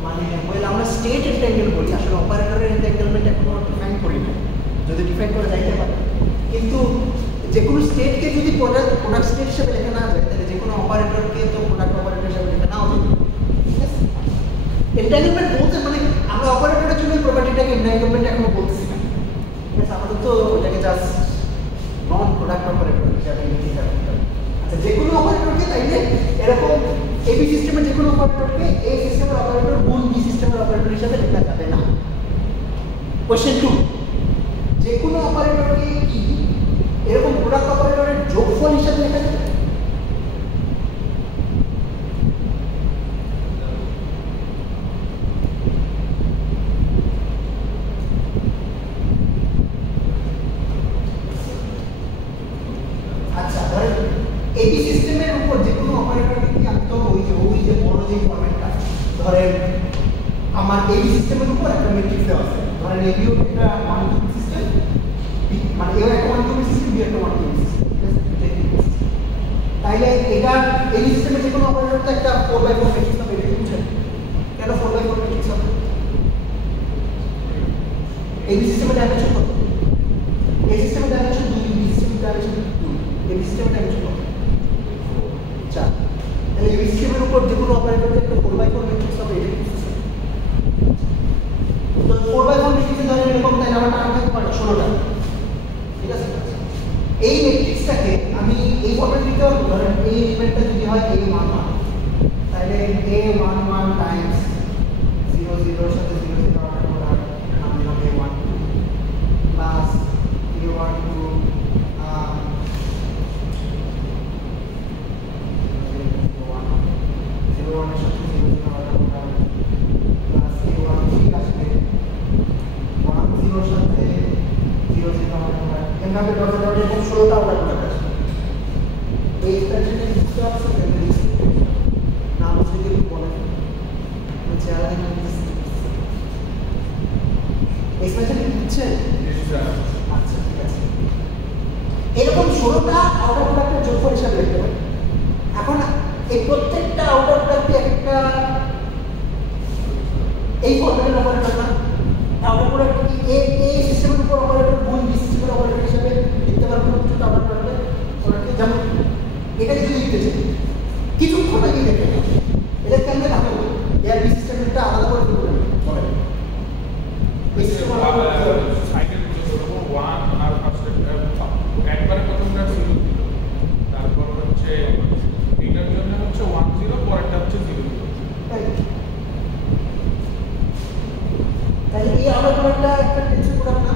মানে আমরা স্টেট এন্টাঙ্গেল বলি, আসলে অপারেটরের এন্টাঙ্গেলমেন্ট এখনো ডিফাইন করি না, যদি ডিফাইন করা যাইতে পারে। কিন্তু যে কোনো স্টেটকে যদি প্রোডাক্ট স্টেট হিসেবে লেখা না যায় তাহলে যে কোনো অপারেটরকে তো প্রোডাক্ট অপারেটর হিসেবে লেখা নাও যায়। ঠিক আছে? এন্টাঙ্গেলমেন্ট বলতে মানে আমরা অপারেটরের জন্য প্রপার্টিটাকে এন্টাঙ্গেলমেন্ট এখনো বলতেছি না। ঠিক আছে? আমাদের তো এটাকে জাস্ট নন প্রোডাক্ট অপারেটর হিসাবে লিখে রাখতে হবে। আচ্ছা, যে কোনো অপারেটরকে তাইলে এরকম এবি সিস্টেমের যে কোনো অপারেটরকে এ সিস্টেমের অপারেটর গুণ বি সিস্টেমের অপারেটর হিসাবে লেখা যাবে না। কোশ্চেন 2, যে কোনো অপারেটরকে কি এরকম প্রোডাক্ট অপারেটরের যোগফল হিসাবে লেখা যাবে? আচ্ছা, ধরেন এবি সিস্টেমের উপর যে কোনো অপারেটরকে কি আনতে হবে ওই যে বড় যে ফরম্যাটটা, ধরেন আমার এবি সিস্টেমের উপর একটা ম্যাট্রিক্স দেওয়া আছে, ধরেন এবি একটা 1 2 সিস্টেম, মানে এর একটা 1 2 সিস্টেম, বি একটা 1 2 সিস্টেম। তাইলে এটা এবি সিস্টেমের যে কোনো অপারেটর তো একটা 4/4 ম্যাট্রিক্স হবে, এটা বুঝছেন? কেন 4/4 ম্যাট্রিক্স হবে? এবি সিস্টেমের ডাইমেনশন কত? এই সিস্টেমের ডাইমেনশন 2, বি সিস্টেমের ডাইমেনশন 2, এবি সিস্টেমের ডাইমেনশন কত? 4। এই সিস্টেমের উপর যে কোনো অপারেটরের একটা 4x4 ম্যাট্রিক্স হবে এটা বুঝতেছেন? তো 4x4 ম্যাট্রিক্সে ধরেন এরকম তাই আমার টাকা থাকতে পারে 16টা, ঠিক আছে? এই ম্যাট্রিক্সটাকে আমি এই ফরম্যাটে লিখতে পারবো। ধরেন এই এলিমেন্টটা যদি হয় A11 তাহলে A11 টাইমস 0 0 এর সাথে 0 0 অর্ডার করা নাম দিলাম A12 প্লাস A12 0 1 এর সাথে 0 0 অর্ডার করা প্লাস A13 আসবে 1 0 এর সাথে 0 0 অর্ডার করা এভাবে ডট ডট এরকম 16টা অর্ডার করা আসবে। এই এক্সপ্রেশনে বুঝতে পারছেন না বুঝলে কি বলেন চেহারা এক্সপ্রেশন বুঝছেন? আচ্ছা ঠিক আছে, এরকম 16টা আউটার প্রোডাক্টের যোগফল হিসাবে লিখতে পারি। এখন এই প্রত্যেকটা আউটার প্রোডাক্টে একটা এই ফরম্যাটের অপারেটর না, আউটার প্রোডাক্ট কি এ সিস্টেমের উপর অপারেটর গুণ বি সিস্টেমের অপারেটর হিসাবে লিখতে পারবো। দুটো আউটার প্রোডাক্টে যেমন এটা যদি লিখতে চাই কিছুক্ষণ আগে দেখে এটা কেমনে ভালো এর বি সিস্টেমটা আলাদা করে বলেন এই সিস্টেম সাইকেল করবো 1 আর ফার্স্ট একবারে প্রথমটা 0 0 তারপর হচ্ছে এটার জন্য হচ্ছে 1 0 পরেরটা হচ্ছে 0 0। তাহলে এই আউটার প্রোডাক্টটা একটা টেনশন প্রোডাক্ট না?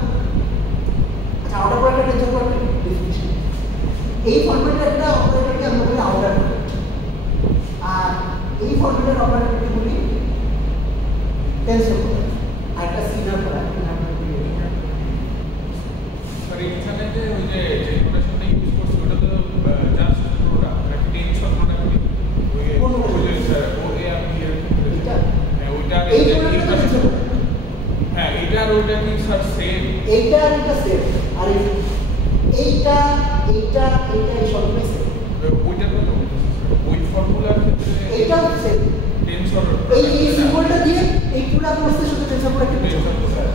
আচ্ছা আউটার প্রোডাক্টটা টেনশন প্রোডাক্ট ডেফিনিশন এই ফরম্যাটের একটা অপারেটরকে আমরা বলি আউটার প্রোডাক্ট, আর এই ফরম্যাটের অপারেটরকে বলি টেনশন প্রোডাক্ট, আর একটা সিনার প্রোডাক্ট। স্যার এইখানে যে ওই যে নোটেশনটা ইউজ করছি ওটা তো জাস্ট প্রোডাক্ট একটা টেনশন প্রোডাক্ট ওই যে স্যার ও এ আর বি এর এটা হ্যাঁ ওইটা এই প্রোডাক্টটা টেনশন প্রোডাক্ট, হ্যাঁ এটা আর ওইটা কি স্যার সেম? এইটা আর এটা সেম, আর এইটা এইটা এইটা এই সবটাই সেম। ওইটা তো ওই ফর্মুলার ক্ষেত্রে এইটাও সেম। টেনশন এই সিম্বলটা দিয়ে এই পুরো প্রসেস শুধু টেনশন প্রোডাক্ট টেনশন স্যার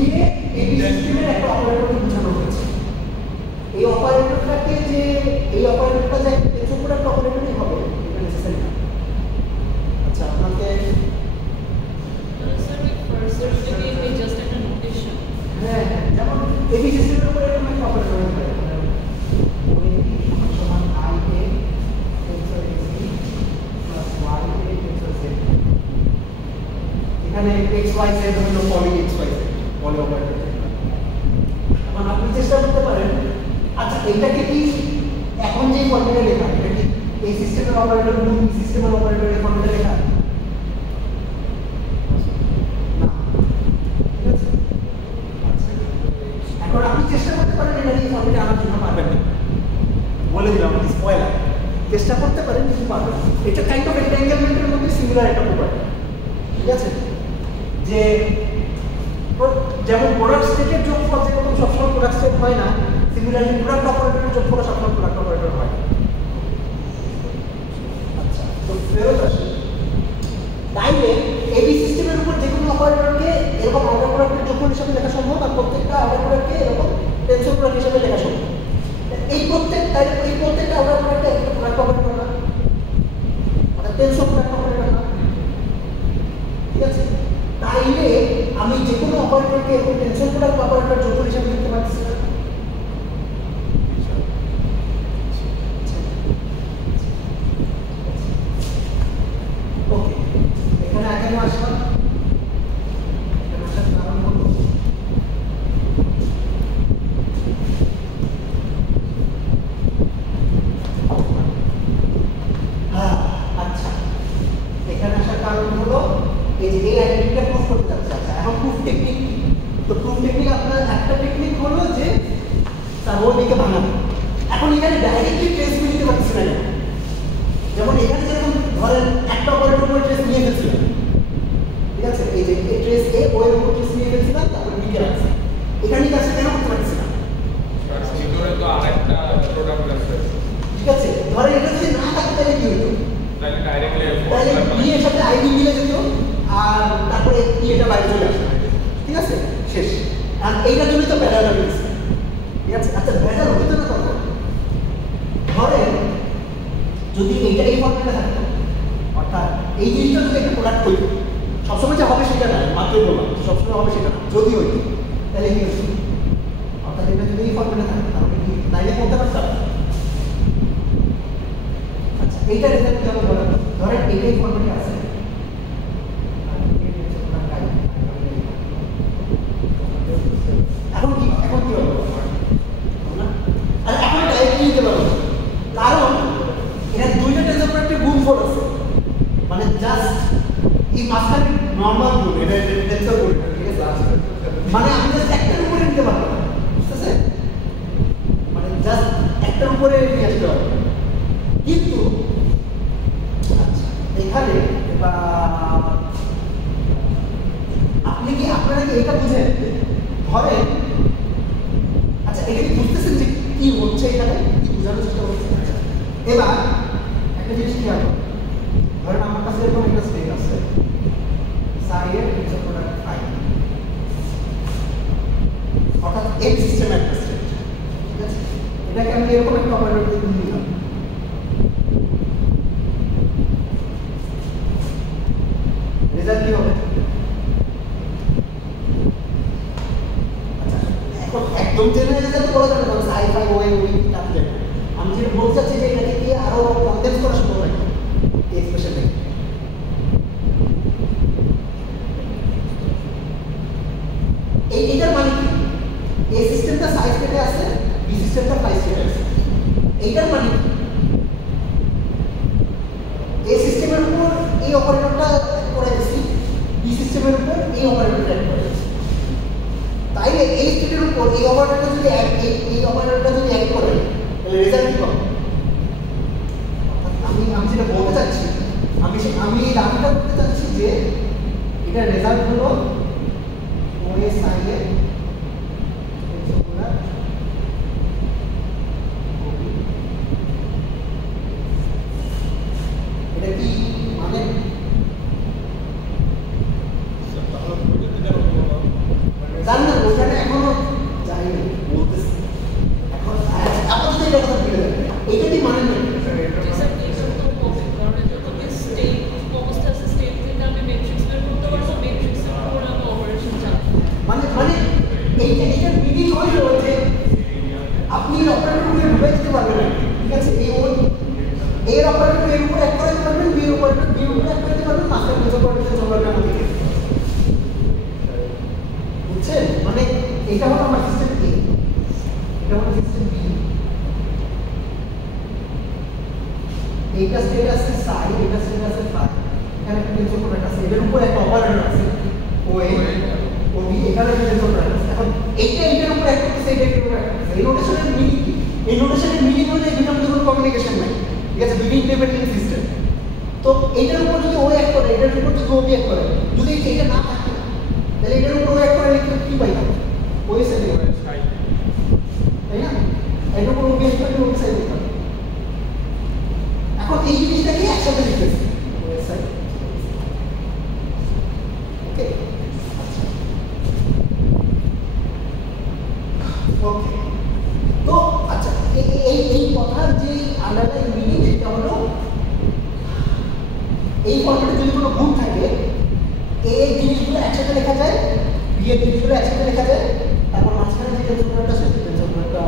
দিয়ে এই সিস্টেমের একটা অপারেটরকে বোঝানো হয়েছে। এই অপারেটরটাকে যে এই অপারেটরটা যে টেনশন প্রোডাক্ট অপারেটরই হবে এটা নেসেসারি না। আচ্ছা আপনাকে স্যার ফার্স্ট রুটে জাস্ট একটা নোটেশন হ্যাঁ যেমন এবি সিস্টেমের উপরে এরকম একটা অপারেটর হবে সমান IA tensor AB plus YA tensor Z। এখানে XYZ হলো পলি XYZ পলি অপারেটর। এখন আপনি চেষ্টা করতে পারেন আচ্ছা এইটাকে কি এখন যে ফর্মুলা লেখা এটা কি এই সিস্টেমের অপারেটর গুণ বি সিস্টেমের অপারেটর এই ফর্মুলা লেখা না? ঠিক আছে আচ্ছা এখন আপনি চেষ্টা করতে পারেন এটা এই ফর্মুলা আনার জন্য পারবেন না, বলে দিলাম আমি স্পয়লার, চেষ্টা করতে পারেন কিন্তু পারবেন না। এটা কাইন্ড অফ এন্টাঙ্গেলমেন্টের মধ্যে সিমিলার একটা প্রপার্টি, ঠিক আছে? যে যেমন প্রোডাক্ট স্টেটের যোগফল যেরকম সবসময় প্রোডাক্ট স্টেট হয় না, সিমিলারলি প্রোডাক্ট অপারেটরের যোগফল সবসময় প্রোডাক্ট অপারেটর হয়। আচ্ছা তো ফেরত আসে তাইলে এবি সিস্টেমের উপর যে কোনো অপারেটরকে এরকম আউটার প্রোডাক্টের যোগফল হিসেবে লেখা সম্ভব, আর প্রত্যেকটা আউটার প্রোডাক্টকে এরকম টেনসর প্রোডাক্ট হিসেবে লেখা সম্ভব। এই প্রত্যেকটা আউটার প্রোডাক্টে একটা প্রোডাক্ট অপারেটর না, অর্থাৎ টেনসর প্রোডাক্ট অপারেটর না, ঠিক আছে? তাইলে আমি যে কোনো অপারেটরকে এরকম টেনসর প্রোডাক্ট অপারেটর যোগফল হিসেবে লিখতে পারছি না। ওকে এখানে আগে আসলাম, এখানে আসার কারণ হলো আচ্ছা এখানে আসার কারণ হলো এই যে এই আইডেন্টিটিটা প্রুফ করতে যাচ্ছে। আচ্ছা এখন প্রুফ টেকনিক কি? তো প্রুফ টেকনিক আপনার একটা টেকনিক হলো যে সার্ভরটিকে ভাঙানো। এখন এখানে ডাইরেক্টলি ট্রেস নিতে পারছি না, যেমন এখানে যেরকম ধরেন একটা অপারেটর উপর ট্রেস নিয়ে ফেলছিলাম, ঠিক আছে? এই যে ট্রেস এ ও এর উপর ট্রেস নিয়ে ফেলছিলাম তারপর বিকে রাখছি, এখানে কাছে কেন করতে পারছি না? ভিতরে তো আরেকটা প্রোডাক্ট আছে, ঠিক আছে? ধরেন এটা যদি না থাকতো তাহলে কি হতো? তাহলে ডাইরেক্টলি তাহলে বি এর সাথে আইডি মিলে যেত, এই জিনিসটা যদি একটা প্রোডাক্ট হইতো, সবসময় যে হবে সেটা না, মাত্রই বললাম সবসময় হবে সেটা না, যদি হইতো তাহলে কি হচ্ছে, অর্থাৎ এটা যদি এই ফর্মেটে থাকে তাহলে কি নাইলে করতে পারতাম। আচ্ছা এইটা রেজাল্ট কেমন বলেন, ধরেন এটাই ফর্মেটে আছে, এখন কি হবে আর এখন ডাইরেক্টলি নিতে পারবো, কারণ এটা দুইটা টেন্সর প্রোডাক্টের গুণফল আছে, মানে জাস্ট এই মাঝখানে নর্মাল গুণ, এটা টেন্সর গুণ, ঠিক আছে, মানে আমি জাস্ট একটার উপরে নিতে পারবো না, বুঝতেছে, মানে জাস্ট একটার উপরে নিয়ে আসতে হবে। কিন্তু আচ্ছা এখানে আপনি কি আপনারা কি এটা বুঝেন, ধরেন আচ্ছা এটা কি বুঝতেছেন যে কি হচ্ছে এখানে, কি বোঝানোর চেষ্টা করছেন। আচ্ছা এবার একটা জিনিস খেয়াল করুন, ধরেন আমার কাছে এরকম একটা স্টেট আছে, সাইডের টেন্সর প্রোডাক্ট 5, অর্থাৎ এই সিস্টেম একটা স্টেট, ঠিক আছে, এটাকে আমি এরকম একটা অপারেটর দিয়ে নিলাম, রেজাল্ট কি হবে। আচ্ছা এখন একদম জেনারেল রেজাল্ট বলা যাবে না, সাই ফাই ওয়াই ওই কাটতে যাবে, আমি যেটা বলতে চাচ্ছি যে এটাকে কি আরো কনডেন্স করা সম্ভব নাকি এই এক্সপ্রেশন থেকে। এইটার মানে কি, এই সিস্টেমটা সাইজ স্টেটে আছে, বি সিস্টেমটা ফাই স্টেটে আছে, এইটার মানে কি এই সিস্টেমের উপর এই অপারেটরটা করে দিচ্ছি, বি সিস্টেমের উপর এই অপারেটরটা অ্যাড করে দিচ্ছি, তাইলে এই স্টেটের উপর এই অপারেটরটা যদি এই অপারেটরটা যদি অ্যাড করে তাহলে রেজাল্ট কি পাবো। আমি যেটা বলতে চাচ্ছি, আমি এই দাবিটা করতে চাচ্ছি যে এটা রেজাল্ট হলো ওএস সাইডে এটা কি মানে জানি না, ওখানে এখনো যাইনি বলতেছি, এখন আপাতত এটা কথা ভুলে যাবে, এইটা কি মানে না মানে এইটার মিনিং হইল যে আপনি অপারেটরকে ঢুকে দিতে পারবেন না, ঠিক আছে, এর অপারেটর এর উপর এক করে দিতে পারবেন, বি অপারেটর বি উপর এক করে দিতে পারবেন, মাঝখানে দুটো অপারেটর চলবার মধ্যে গেছে, বুঝছেন, মানে এটা হলো আমার সিস্টেম এ, এটা হলো সিস্টেম বি, এইটা স্টেট আছে সাই, এটা স্টেট আছে ফাই, এখানে একটা টেন্সর প্রোডাক্ট আছে, এর উপর একটা অপারেটর আছে ওএ ওবি, এখানে একটা টেন্সর প্রোডাক্ট আছে, এখন এইটা এটার উপর এক করতেছে, এইটা এটার উপর এক করতেছে, এই নোটেশনের মিনিং কি, এই নোটেশনের মিনিং হলো এই দুটোর মধ্যে কোনো কমিউনিকেশন নাই, ঠিক আছে, দুটো ইন্ডিপেন্ডেন্ট সিস্টেম, তো এইটার উপর যদি ও এক করে, এটার উপর যদি ওবি এক করে, যদি এইটা না থাকে তাহলে এটার উপর ও এক করে লিখলে কি পাইলাম, ওই সাইড, তাই না, এটার উপর ওবি এক করে ওই সাইড লিখলাম, এখন এই জিনিসটাকে একসাথে লিখতেছি ওই সাইড, ওকে ওকে, তো আচ্ছা এই কথার যে আন্ডারলাইন মিনিং সেটা হলো এই ফর্মেটে যদি কোনো গুণ থাকে, এই জিনিসগুলো একসাথে লেখা যায়, বি এর জিনিসগুলো একসাথে লেখা যায়, তারপর মাঝখানে যে টেন্সর প্রোডাক্ট আছে সেই টেন্সর প্রোডাক্টটা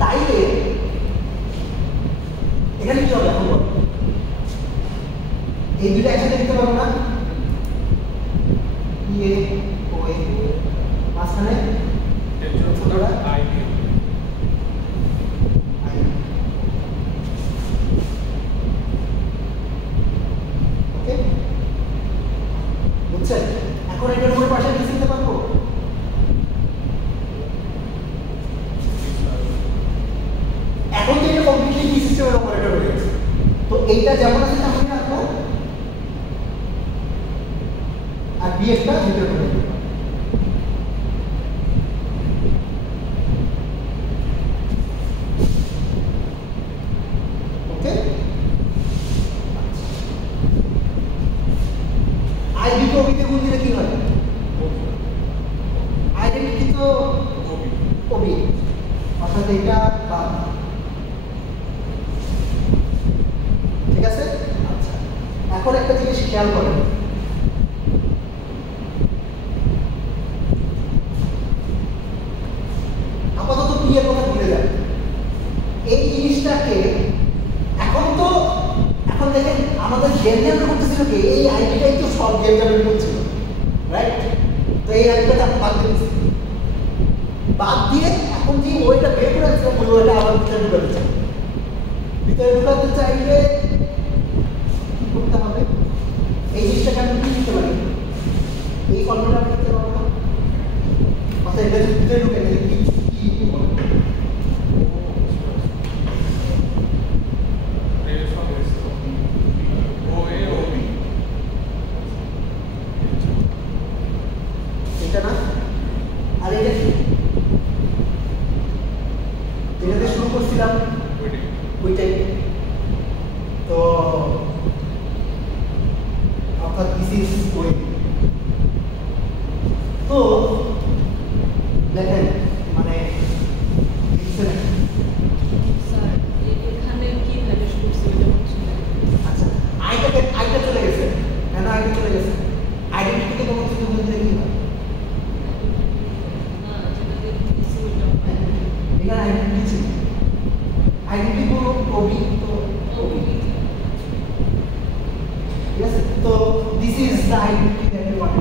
তাইলে এখানে কি হবে এখন বল, এই দুটো একসাথে লিখতে পারবো না, ইয়ে ওয়ে মাঝখানে ওকে, বুঝছেন, এখন এটার উপরে পাশে কি লিখতে পারবো, এখন তো এটা কমপ্লিটলি কি সিস্টেমের অপারেটর হয়ে গেছে, তো এইটা যেমন আছে তেমনই রাখবো, আর বি একটা ভিতরে করে দেবো, ওকে, আই বি কে ওবিতে গুণ দিলে কি হয়, আইডেন্টিটি তো ওবি, অর্থাৎ অর্থাৎ এটা বাদ। ঠিক আছে? আচ্ছা, এখন একটা জিনিস খেয়াল করেন, আপাতত পি এর কথা ভুলে যান। এই জিনিসটাকে এখন দেখেন আমাদের গেম জেনারেট করতেছিল কি, এই আইডিটাই তো সব গেম জেনারেট করছিল, রাইট? তো এই আইডিটা আমরা বাদ দিয়ে এখন যে ওইটা বের করে আসছিলাম ওই ওইটা আবার ভিতরে ঢুকাতে চাই। ভিতরে ঢুকাতে চাইলে কি করতে হবে? এই জিনিসটাকে আমি কি দিতে পারি? এই ফর্মুলা আমি দিতে পারবো না, অর্থাৎ এটা যদি ভিতরে ঢুকে গেলে কি বলবো? এটা না, আর এটা কি? যেটাতে শুরু করছিলাম ওইটাই। তো অর্থাৎ দিস ইজ ওয়ে। তো দেখেন মানে স্যার এখানে কি ভ্যালু করছে এটা হচ্ছে না। আচ্ছা, আইটা চলে গেছে। কেন আইটা চলে গেছে? আইডেন্টিটিকে কোনো কিছু বলতে কি হয়? না যেটা দিছি ওটা এখানে আইডেন্টিটি ছিল, আইডেন্টিটি কোনো কবি তো কবি, ঠিক আছে? তো this is the identity that you want.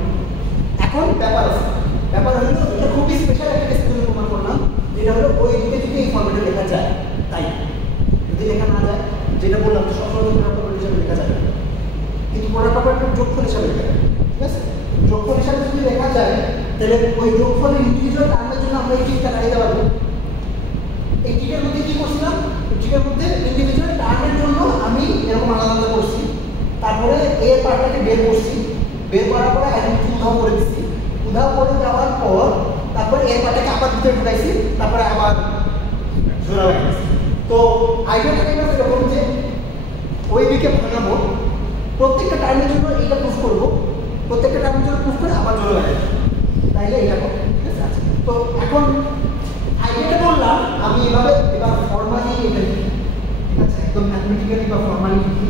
এখন ব্যাপার হলো এটা খুবই স্পেশাল একটা কেস তুমি প্রমাণ করলাম, যেটা হলো ওই দিকে যদি এই ফরম্যাটে লেখা যায়, তাই যদি লেখা না যায়, যেটা বললাম সবসময় প্রোডাক্ট হিসাবে লেখা যাবে, কিন্তু প্রোডাক্ট যোগফল হিসাবে লেখা যাবে, ঠিক আছে? যোগফল হিসাবে যদি লেখা যায় তাহলে ওই যোগফলের ইন্ডিভিজুয়াল টার্মের জন্য আমরা এই টিকটা কাটাইতে পারবো। এই টিকের মধ্যে কি করছিলাম? টিকের মধ্যে ইন্ডিভিজুয়াল টার্মের জন্য আমি এরকম আলাদা আলাদা করছি, তারপরে এর পার্টটাকে বের করছি, বের করার পরে আইডেন্টিটি উধাও করে দিচ্ছি, উধাও করে যাওয়ার পর তারপরে এর পার্টটাকে আবার ভিতরে ঢুকাইছি, তারপরে আবার জোড়া লাগাইছি। তো আইডিয়াটা এরকম যে ওই দিকে ভাঙাবো, প্রত্যেকটা টার্মের জন্য এইটা প্রুফ করবো, প্রত্যেকটা টার্মের জন্য প্রুফ করে আবার জোড়া লাগাই, তাইলে এটা করবো, ঠিক আছে? আচ্ছা, তো এখন আইডিয়াটা বললাম আমি এভাবে এবার ফর্মালি এটা লিখি, ঠিক আছে? একদম ম্যাথমেটিক্যালি বা ফর্মালি লিখি,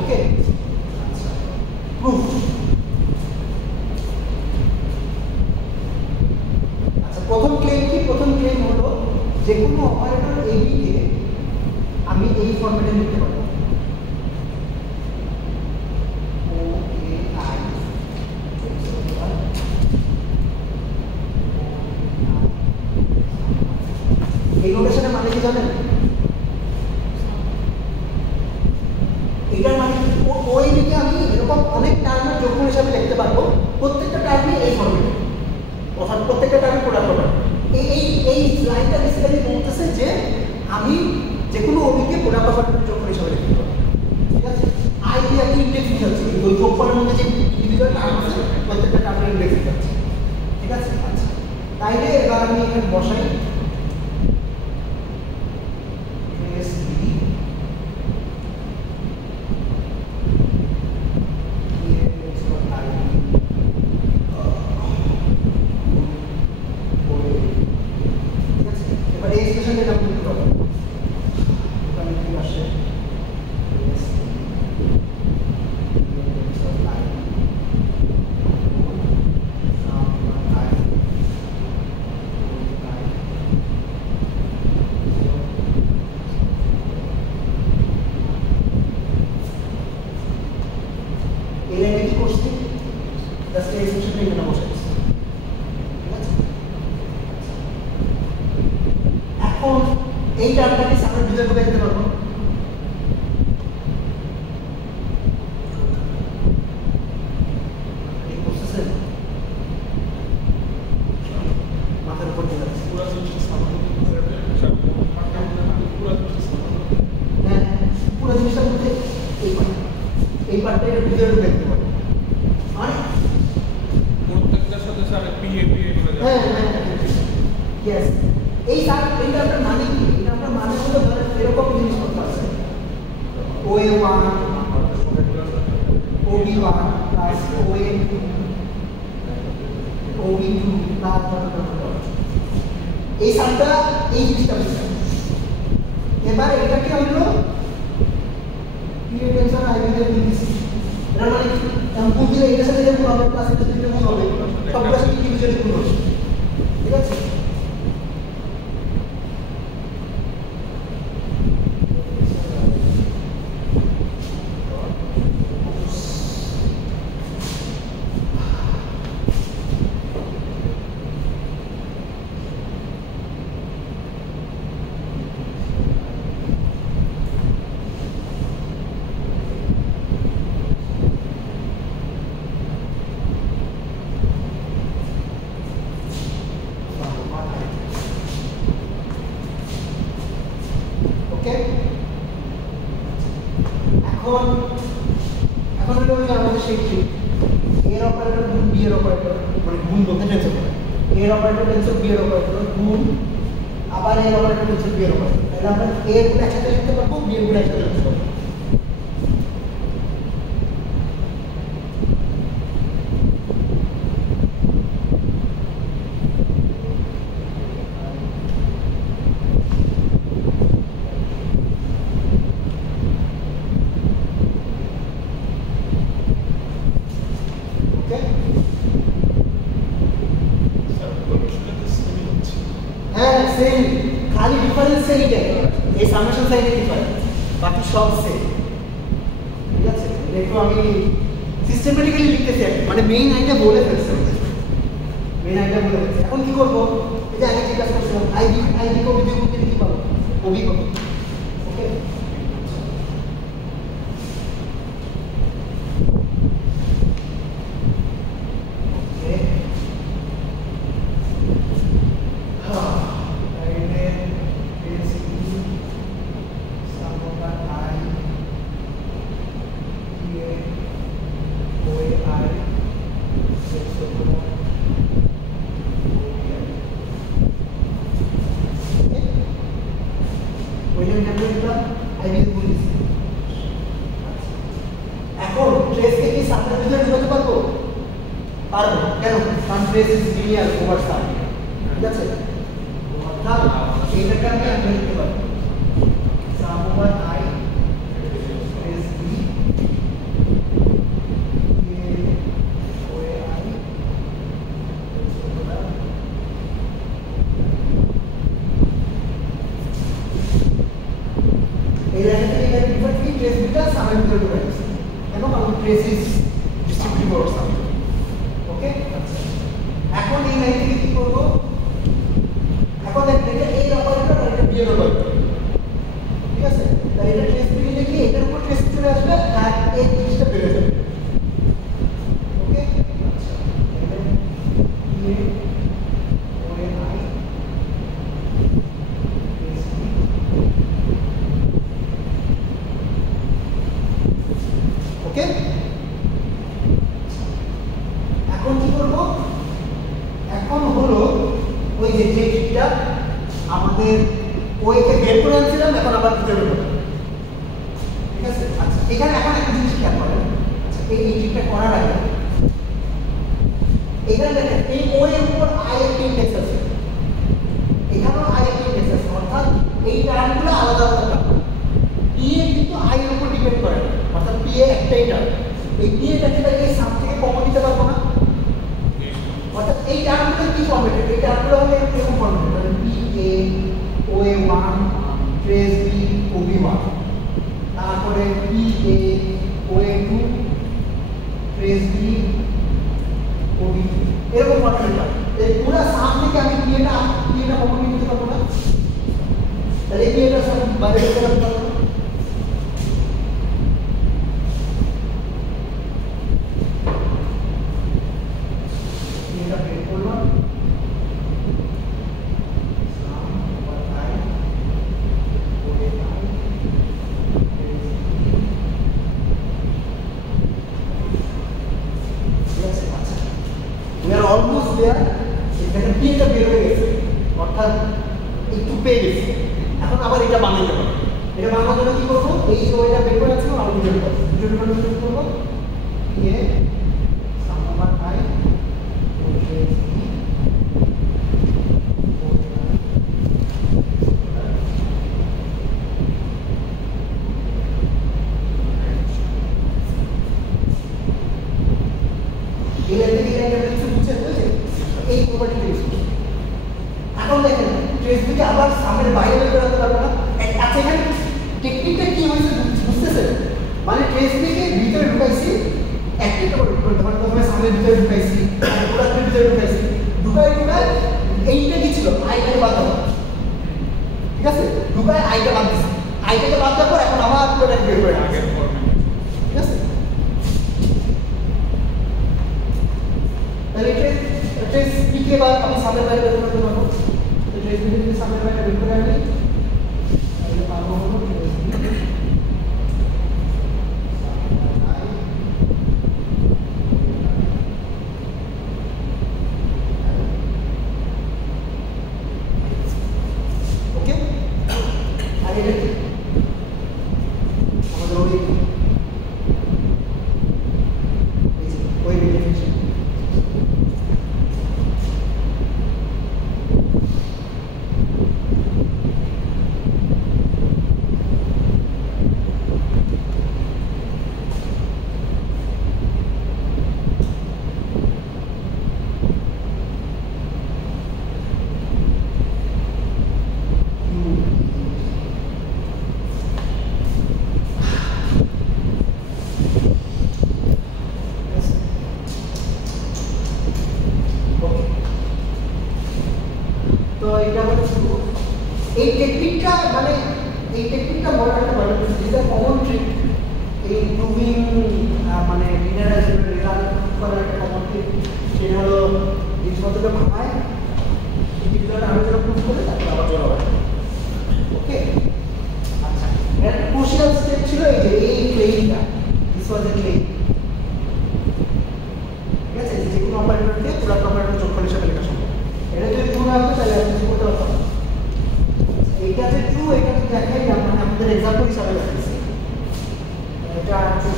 ওকে? আচ্ছা, প্রুফ। আচ্ছা, প্রথম ক্লেম কি? প্রথম ক্লেম হলো যে কোনো অপারেটর এবিকে আমি এই ফরম্যাটে লিখতে পারবো, এই নোটেশনের মানে কি জানেন? এটার মানে ওই দিকে আমি এরকম অনেক টার্মের যোগফল হিসাবে লিখতে পারবো, প্রত্যেকটা টার্মই এই ফরম্যাটে, অর্থাৎ প্রত্যেকটা টার্মই প্রোডাক্ট হবে। এই লাইনটা বেসিক্যালি বলতেছে যে আমি যে কোনো ওবিকে প্রোডাক্ট অপারেটরের যোগফল হিসাবে লিখতে পারবো, ঠিক আছে? আই দিয়ে আমি ইন্ডেক্স দিচ্ছি, ওই যোগফলের মধ্যে যে ইন্ডিভিজুয়াল টার্ম আছে প্রত্যেকটা টার্মের ইন্ডেক্স দিচ্ছি, ঠিক আছে? আচ্ছা, তাইলে এবার আমি এখানে বসাই এই টার্মটাকে আমরা ভিতরে ঢুকে দিতে পারবো, মাথার উপর দিয়ে যাচ্ছে। হ্যাঁ, পুরো জিনিসটার মধ্যে এই পার্টটা এর ভিতরে ঢুকে দিতে পারবো, মানে প্রত্যেকটার সাথে স্যার পিএপিএ করে হ্যাঁ হ্যাঁ ইয়েস। এইটা আপনার মানে কি? এটা আপনার মানে হলো ধরেন এরকম জিনিসপত্র আছে, OA1 OB1 plus OA2 OB2 plus এই সামটা এই জিনিসটা বুঝলাম। এবার এটাকে হলো পিরিয়ড টেনশন আইডিয়াল দিচ্ছি। এর মানে আমি গুণ দিলে এটার সাথে যে গুণ হবে প্লাস এটার সাথে গুণ হবে সবগুলোর সাথে ইন্ডিভিজুয়ালি গুণ হবে। ঠিক আছে? এখন হলো ওই আমাদের সেই ট্রিক এর অপারেটর গুণ বি এর অপারেটর মানে গুণ বলতে টেনশন করে এর অপারেটর টেনশন বি এর অপারেটর গুণ আবার এর অপারেটর টেনশন বি এর অপারেটর তাহলে আমরা এ এর গুণ একসাথে লিখতে পারবো বি এর গুণ একসাথে লিখতে পারবো। खाली डिफरेंस से ही ये सामेशन साइन এর ডিফারেন্স বাকি সব সেম। ঠিক আছে? একটু আমি সিস্টেমেটিক্যালি লিখতেছি মানে মেইন আইডিয়া বলে ফেলছি মেইন আইডিয়া বলে ফেলছি। এখন কি করব এই যে আগে জিজ্ঞাসা করছিলাম আইডি কো ভিডিও করতে কি পাবো ওবি কো। ওকে এখন ট্রেসকে কি সামনের ভিতরে ঢুকাতে পারবো? পারবো। কেন? কারণ trace is linear over sum. ঠিক আছে? অর্থাৎ এইটাকে আমি আগে লিখতে পারবো sum over I trace B A way I এই লাইনটা থেকে এই ডিফারেন্ট কি ট্রেস বিটা সামের ভিতরে ঢুকে গেছে এবং আমার trace is distributive over sum. Okay আচ্ছা এখন এই লাইন থেকে কি করব? এখন দেখেন এটা এই অপারেটর আর এটা বি এর অপারেটর। ঠিক আছে? তাহলে এটা ট্রেস বি লিখে এটার উপর ট্রেস চলে আসবে আর এই জিনিসটা বের হয়ে যাবে। ওকে আচ্ছা এখানে এ ওরে আই ওকে এখন কি করব? এখন হলো ওই যে ট্রিকটা আমাদের ওইকে বের করে আনছিলাম এখন আবার ভিতরে ঢোকাবো। ঠিক আছে? আচ্ছা এখানে এখন একটা জিনিস খেয়াল করেন। আচ্ছা এই ট্রিকটা করার আগে এখানে দেখেন এই ও এর উপর আই এর ইনডেক্স আছে এখানেও আই এর ইনডেক্স আছে অর্থাৎ এই টার্মগুলো আলাদা আলাদা টার্ম। পি এ কিন্তু আই এর উপর ডিপেন্ড করে না অর্থাৎ পি এ একটাই টার্ম। এই পি এ টাকে এই সাম থেকে কমন দিতে পারবো না অর্থাৎ এই টার্মগুলো কি ফরম্যাটেড? এই টার্মগুলো হলো এরকম ফরম্যাটেড মানে পি এ ও এ 1 ট্রেস বি ও বি 1 তারপরে পি এ ও এ 2 ট্রেস বি ও বি 2 এরকম ফরম্যাটেড। এই পুরো সাম থেকে আমি পি এটা কমন নিতে পারবো না তাহলে পি এটা সব বাইরে করতে পারবো না। এটা বের করলাম সাম ওভার আই ওরে আই yes আচ্ছা we are almost there এখানে পি এটা বের হয়ে গেছে অর্থাৎ একটু পেয়ে গেছে। এখন আবার এটা বানাইতে হবে। এটা বানানোর জন্য কি করব? এই যে ওইটা বের করে আছে আমরা ভিডিও করব কি করব? P A some over I ওরে থেকে আবার সামের বাইরে বের করতে পারবে না। আচ্ছা এখানে টেকনিকটা কি হয়েছে বুঝতেছেন? মানে ট্রেস থেকে ভিতরে ঢুকাইছি, একটা করে ধর প্রথমে সামের ভিতরে ঢুকাইছি, প্রোডাক্টের ভিতরে ঢুকাইছি, ঢুকাই এইটা কি ছিল আইটাকে বাদ দেওয়া, ঠিক আছে? ঢুকাই আইটা বাদ দিচ্ছি, আইটাকে বাদ দেওয়ার পর এখন আবার প্রোডাক্ট বের করে আগের ফর্মে, ঠিক আছে? তাহলে ট্রেস পিকে বা আমি সামের বাইরে বের করতে পারবো। তো ট্রেস পিকে যদি সামের বাইরে বের করে আনি তাহলে পাবো হলো ট্রেস পিকে ওকে। আর এটা কি আমাদের ওই বেনিফিট তো এটা হচ্ছে এই টেকনিকটা মানে এই টেকনিকটা বড় একটা ভালো যেটা কমন ট্রিক এই প্রুভিং মানে মিনারেল রেজাল্ট করার একটা কমন ট্রিক সেটা হলো জিনিসপত্রটা ভাঙায় জিনিসপত্র আমি যেটা প্রুভ করে তারপর আবার জোড়া হয়। ওকে আচ্ছা এর ক্রুশিয়াল স্টেপ ছিল এই যে এই ক্লেইমটা দিস ওয়াজ এ ক্লেইম, ঠিক আছে? যে কোনো অপারেটর দিয়ে পুরো অপারেটর যোগফল হিসাবে লেখা সম্ভব। এটা যদি ট্রু না হতো তাহলে আপনি করতে পারতেন না। এইটা যে ট্রু এটা তো দেখাই না, মানে আমাদের এক্সাম্পল হিসাবে দেখাচ্ছি এটা ট্রু।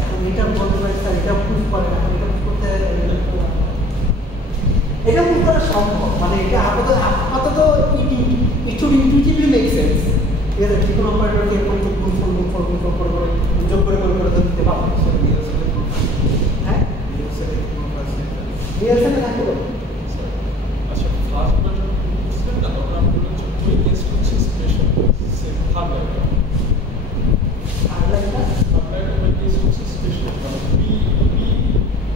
এখন এটা বলতে পারি স্যার এটা প্রুফ করে না, এটা প্রুফ করতে এটা প্রুফ করা সম্ভব, মানে এটা আপাতত একটু ইনটিউটিভলি মেক সেন্স, ঠিক আছে? যে কোনো অপারেটরকে এরকম তো গুণ করে যোগ করে দিতে পারবো। হ্যাঁ রিয়েলসে থাকতে পারবো। আচ্ছা ফার্স্ট ভার্সন বুঝছেন না, তখন আপনি হচ্ছে ওই টেস্ট হচ্ছে স্পেশাল সেম হার্ডওয়্যার ওই টেস্ট হচ্ছে স্পেশাল কারণ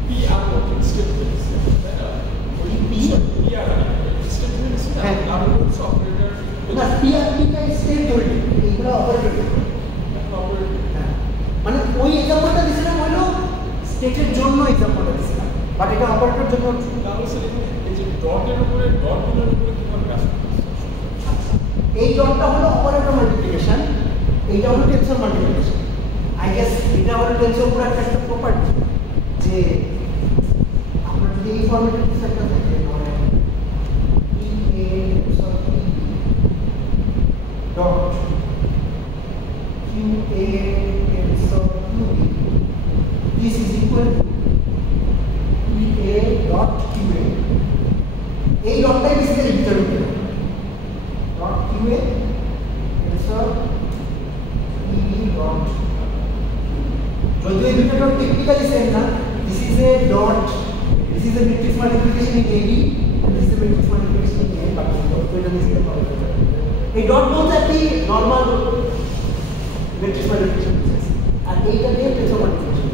পি আর স্টেপ হয়েছে তাই না? ওই পি আর স্টেপ হয়েছে হ্যাঁ আর হচ্ছে অপারেটর না পিআরপিটা স্টেট ধরে এইগুলো অপারেটর হ্যাঁ মানে ওই এক্সাম্পলটা দিছিলাম হলো স্টেটের জন্য এক্সাম্পলটা দিছিলাম, বাট এটা অপারেটরের জন্য তাহলে স্যার এই যে ডটের উপরে ডটগুলোর উপরে কিভাবে কাজ করছে? এই ডটটা হলো অপারেটর মাল্টিপ্লিকেশন, এইটা হলো টেনসর মাল্টিপ্লিকেশন। আই গেস এটা হলো টেনসর পুরো একটা প্রপার্টি যে আমরা যদি এই ফরম্যাটে কিছু একটা থাকে মানে E A tensor E dot Q A tensor Q B this is equal to E A dot Q A. এই ডটটাই বেসিক্যালি ভিতরে উঠে dot Q A tensor E dot যদিও এই দুটো ডট টেকনিক্যালি সেম না, this is A dot this is a matrix multiplication in AB this is a matrix multiplication in A, but এটা দিতে পারবে এই ডট বলতে একটি নরমাল ম্যাট্রিক্স মাল্টিপ্লিকেশন প্রসেস, আর এইটা দিয়ে টেনসর মাল্টিপ্লিকেশন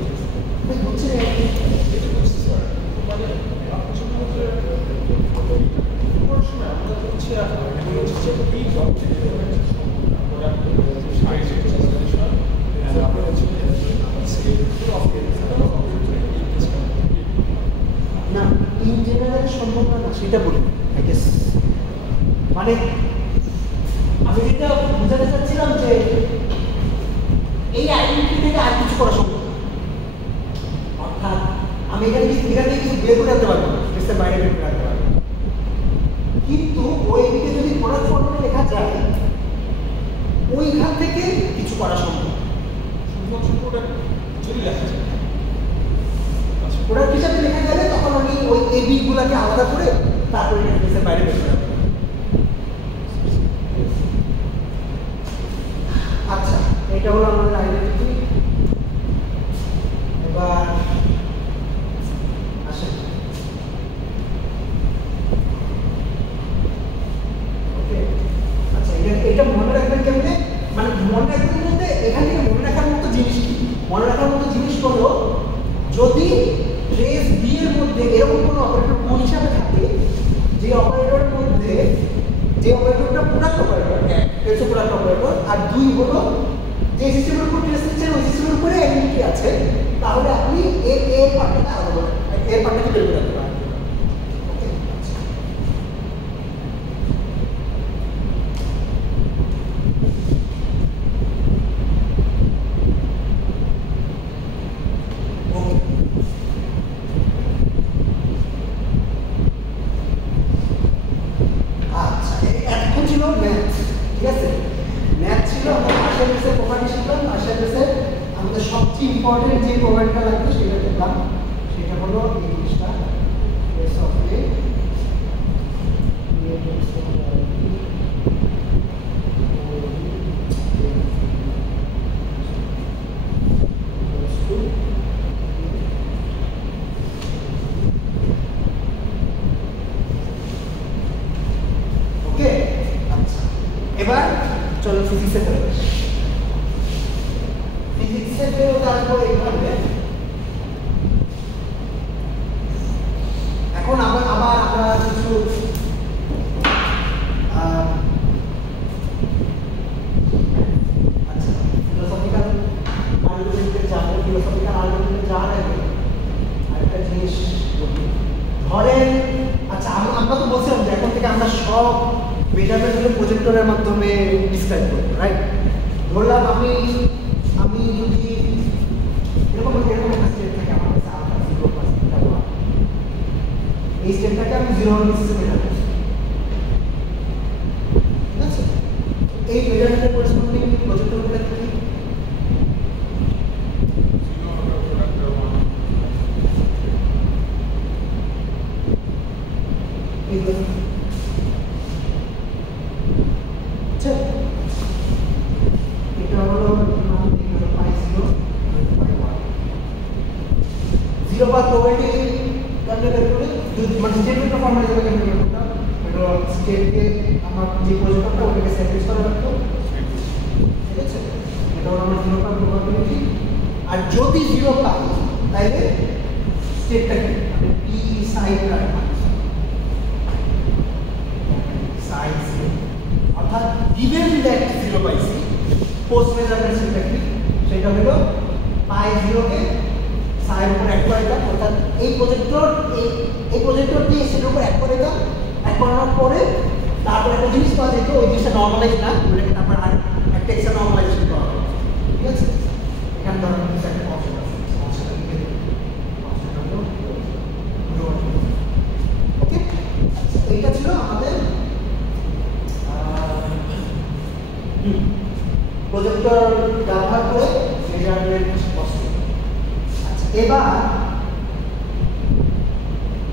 প্রসেস হচ্ছে এটা হচ্ছে স্যার মানে আপনি যখন হচ্ছে পড়াশোনা আমরা হচ্ছে এই ডটটি আমরা সাইজ এক্সপ্রেশন আপনি হচ্ছে না ইন জেনারেল সম্ভব না সেটা বলি আই গেস। মানে আমি যেটা বুঝাতে চাচ্ছিলাম যে এই আইডেন্টিটি থেকে আর কিছু করা সম্ভব, অর্থাৎ আমি এখানে কিছু বের করে আনতে পারবো না, টেস্টের বাইরে বের করে আনতে পারবো, কিন্তু ওই দিকে যদি প্রোডাক্ট ফর্মে লেখা যায় ওইখান থেকে কিছু করা সম্ভব। শুধুমাত্র প্রোডাক্ট যদি লেখা যায় প্রোডাক্ট হিসাবে লেখা যাবে তখন আমি ওই এবি গুলাকে আলাদা করে তারপরে টেস্টের বাইরে বের করে আনবো। আচ্ছা এটা হলো আমাদের আইডেন্টিটি। এবার আসেন আছে তাহলে আপনি এর পার্টটা আলাদা এর পার্টটাকে বের করে রাখতে পারেন। ওকে, আচ্ছা এখন ছিল ম্যাথ, ঠিক আছে? ম্যাথ ছিল আমরা পার্শিয়াল বেসের প্রপার্টি শিখলাম। পার্শিয়াল বেসের আমাদের সবচেয়ে ইম্পর্টেন্ট যে প্রপার্টিটা লাগবে সেটা দেখলাম, সেটা হলো এই জিনিসটা এস অফ এ ওকে। আচ্ছা এবার চলো ফিজিক্সে চলে যাই। ফিজিক্সে ফেরত আসবো এইভাবে। এখন আবার আমরা কিছু আচ্ছা ফিলোসফিক্যাল আর্গুমেন্টে যাবো। ফিলোসফিক্যাল আর্গুমেন্টে যাওয়ার আগে আরেকটা জিনিস বলি। ধরেন আচ্ছা আমরা তো বলছিলাম যে এখন থেকে আমরা সব মেজারমেন্টগুলো প্রজেক্টরের মাধ্যমে ডিসক্রাইব করবো, রাইট? ধরলাম আমি যদি এরকম একটা স্টেট থাকে আমার কাছে আলফা 0 এই স্টেটটাকে আমি 0 বেসিসে মেজার করছি, ঠিক আছে? এই মেজারমেন্টের করেসপন্ডিং প্রজেক্টরগুলো কি? এটা হলো পাই 0 পাই 1 0 বা প্রবাবিলিটি ক্যালকুলেট করে মানে স্টেটমেন্ট অফ ফর্মাল হিসেবে ক্যালকুলেট করতাম। এটা স্টেটকে আমার যে প্রজেক্টরটা ওটাকে স্যাটিসফাই করে রাখতো, ঠিক আছে? এটা হলো আমার 0 পাই প্রবাবিলিটি। আর যদি 0 পাই তাহলে স্টেটটা কি মানে পি সাইন রাখা সাইন 0 অর্থাৎ given that 0 পাইছি পোস্ট মেজারমেন্ট সেটা কি সেটা হলো পাই 0 কে সাইন উপর এক করে দাও। অর্থাৎ এই প্রজেক্টরটি সেটার উপর এক করে দাও। এক করার পরে তারপর একটা জিনিস পাওয়া যেত, ওই জিনিসটা নর্মালাইজ না ওটাকে তারপর আর একটা এক্সট্রা নর্মালাইজেশন করা হবে, ঠিক আছে? এখানে ধরো একটা অপশন আছে, অপশনটা কি দেবে? অপশনটা হলো ওকে। আচ্ছা এইটা ছিল আমাদের প্রজেক্টর ব্যবহার করে মেজারমেন্ট বস্তু। আচ্ছা এবার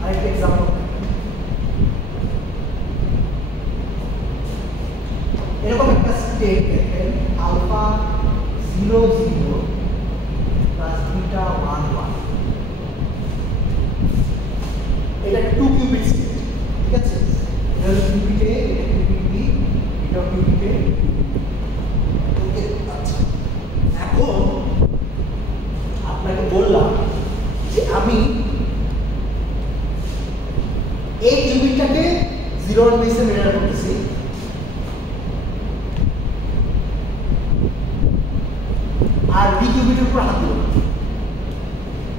আরেকটা এক্সাম্পল। এরকম একটা স্টেট দেখেন আলফা 0 0 প্লাস বিটা 1 1, এটা 2 কিউবিট স্টেট, ঠিক আছে? এটা হলো কিউবিট এ, এটা কিউবিট বি, এটা কিউবিট এ। ওকে আচ্ছা এখন আপনাকে বললাম যে আমি এই কিউবিটটাকে 0 বেসে মেজার করতেছি, আর বি কিউবিটের উপর হাত দেব,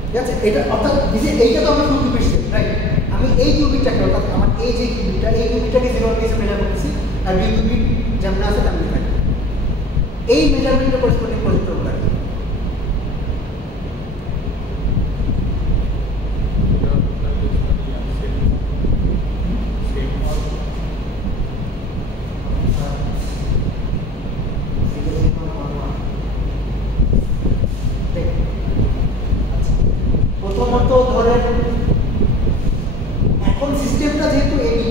ঠিক আছে? এটা অর্থাৎ এইটা তো আমার 2 কিউবিট স্টেট, রাইট? আমি এই কিউবিটটাকে অর্থাৎ আমার এই যে কিউবিটটা এই কিউবিটটাকে 0 বেসে মেজার করতেছি, আর বি কিউবিট যেমন আছে তেমন থাকে। এই মেজারমেন্টের করেসপন্ডিং প্রজেক্টরগুলো কি? প্রথমত ধরেন এখন সিস্টেমটা যেহেতু এবি,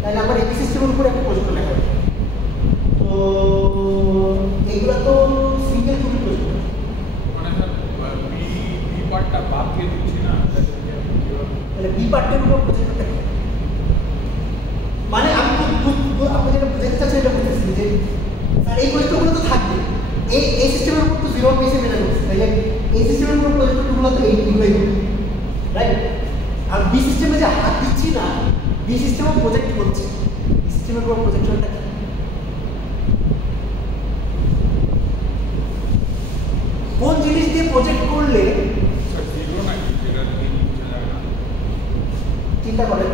তাহলে আমার এবি সিস্টেমের উপরে একটা প্রজেক্টর লেখা হবে। তো এগুলো তো সিঙ্গেল কিউবিট প্রজেক্টর, মানে স্যার বি পার্টটা বাদ দিয়ে দিচ্ছি না, তাহলে বি পার্টের উপর প্রজেক্টরটা কি? মানে আমি আপনি যেটা বুঝাতে চাচ্ছেন এটা বুঝতেছি যে স্যার এই প্রজেক্টরগুলো তো থাকবে, এই সিস্টেমের উপর তো 0 বেসে মেজার করছে, তাহলে এই সিস্টেমের উপর প্রজেক্টরগুলো তো এইগুলোই হবে, রাইট? আর বি সিস্টেমে যে হাত দিচ্ছি না, বি সিস্টেমও প্রজেক্ট করছে, বি সিস্টেমের উপর প্রজেক্টরটা কি? কোন জিনিস দিয়ে প্রজেক্ট করলে স্যার জিরো নাকি যেটা দিয়ে বোঝা যায় না চিন্তা করেন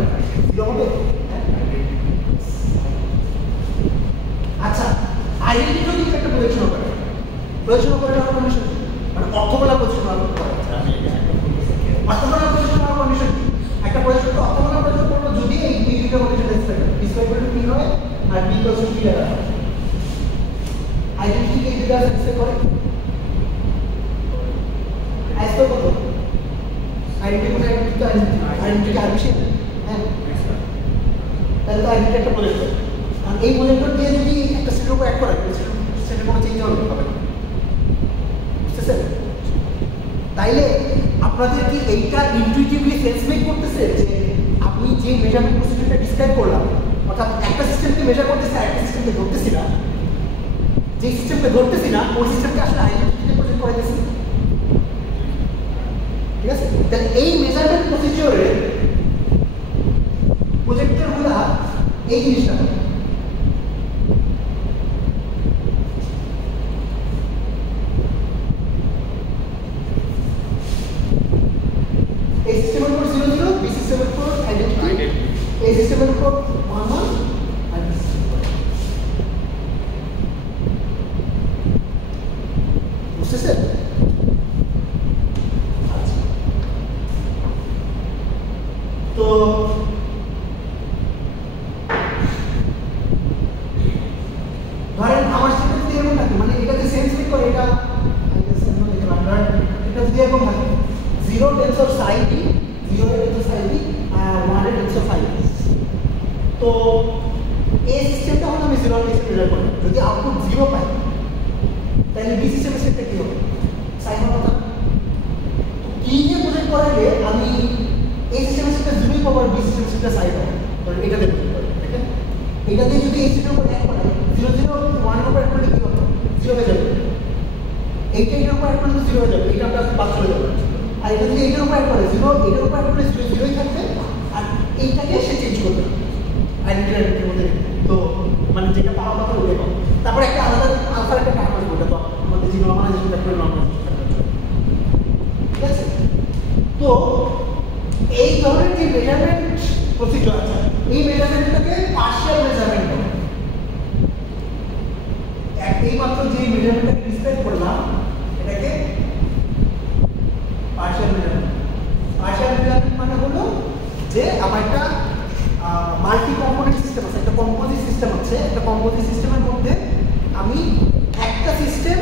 জিরো হবে। আচ্ছা আইডেন্টি যদি একটা প্রজেকশন করে হওয়ার কন্ডিশন মানে অর্থগোলা প্রজেকশন হওয়ার অর্থগোলা প্রজেকশন হওয়ার কন্ডিশন একটা প্রজেকশন তো অর্থগোলা প্রজেকশন করবো যদি এই বি দুটো কন্ডিশন এক্সপেক্ট হয় বি স্কয়ার টু পি হয় আর বি ইকুয়ালস টু পি হয় আইডেন্টি কি দুটো এক্সপেক্ট করে আইসো কত আইডেন্টি কোন আইডেন্টি কি আরবিশন হ্যাঁ তাহলে তো আইডেন্টি একটা প্রজেক্ট আর এই প্রজেক্টর দিয়ে যদি একটা সেটের উপর অ্যাড করা হয় সেটার কোনো চেঞ্জ হবে না বুঝতেছেন? তাইলে আপনাদের কি এইটা ইনটুইটিভলি সেন্স মেক করতেছে যে আপনি যে মেজারমেন্ট প্রসিডিউরটা ডিসক্রাইব করলাম অর্থাৎ একটা সিস্টেমকে মেজার করতেছি আরেকটা সিস্টেমকে ধরতেছি না, যে সিস্টেমকে ধরতেছি না ওই সিস্টেমকে আসলে আইডেন্টিটিতে প্রজেক্ট করে দিয়েছি। ঠিক আছে? তাহলে এই মেজারমেন্ট প্রসিডিউরে প্রজেক্টরগুলা এই জিনিসটা এই সিস্টেমের উপর 0 0 বি সিস্টেমের উপর আইডেন্টিটি এই সিস্টেমের উপর 1 1 আর বুঝতেছেন? তো ধরেন আমার সাথে যদি এরকম থাকে মানে এটাতে সেন্স মেক করে এটা এটা যদি এরকম থাকে 0 tense of Sai B 0 tense of Sai B R 1 tense of Sai B. তো এই সিস্টেমটা হলো আমি 0 এর সাথে মেজার করলাম, যদি আউটপুট 0 পাই তাহলে বি সিস্টেমের সেটটা কি হবে সাইন হবে। কি দিয়ে প্রজেক্ট করাইলে আমি এই সিস্টেমের সেটটা 0 পাবো আর বি সিস্টেমের সেটটা সাইন হবে, তাহলে এটা দিয়ে প্রজেক্ট করব। ঠিক আছে? এটা দিয়ে যদি এই সিস্টেমের উপর অ্যাড করা 0 0 1 এর উপর অ্যাড করলে কি হবে 0 হয়ে যাবে, এইটা এর উপর অ্যাড করলে 0 হয়ে যাবে, এটা আমরা বাদ চলে যাবে। আর এটা যদি এইটার উপর অ্যাড করে 0 এটার উপর অ্যাড করলে 0 0ই থাকবে আর এইটাকে সে চেঞ্জ করবে আইডেন্টিটির মধ্যে। তো মানে যেটা পাওয়া কথা ওটাই পাবো। তারপর একটা আলাদা আলফার একটা টার্ম আসবে, ওটা তো আমাদের যে নরমালাইজেশন করে নরমালাইজেশন। ঠিক আছে? তো এই ধরনের যে মেজারমেন্ট প্রসিডিউর আছে এই মেজারমেন্টটাকে পার্শিয়াল মেজারমেন্ট বলে। এই মাত্র যে মেজারমেন্টটাকে ডিসক্রাইব করলাম এটাকে পার্শিয়াল মেজারমেন্ট। পার্শিয়াল মেজারমেন্ট মানে হলো যে আমার একটা মাল্টি কম্পোনেন্ট সিস্টেম আছে, একটা কম্পোজিট সিস্টেম আছে, একটা কম্পোজিট সিস্টেমের মধ্যে আমি একটা সিস্টেম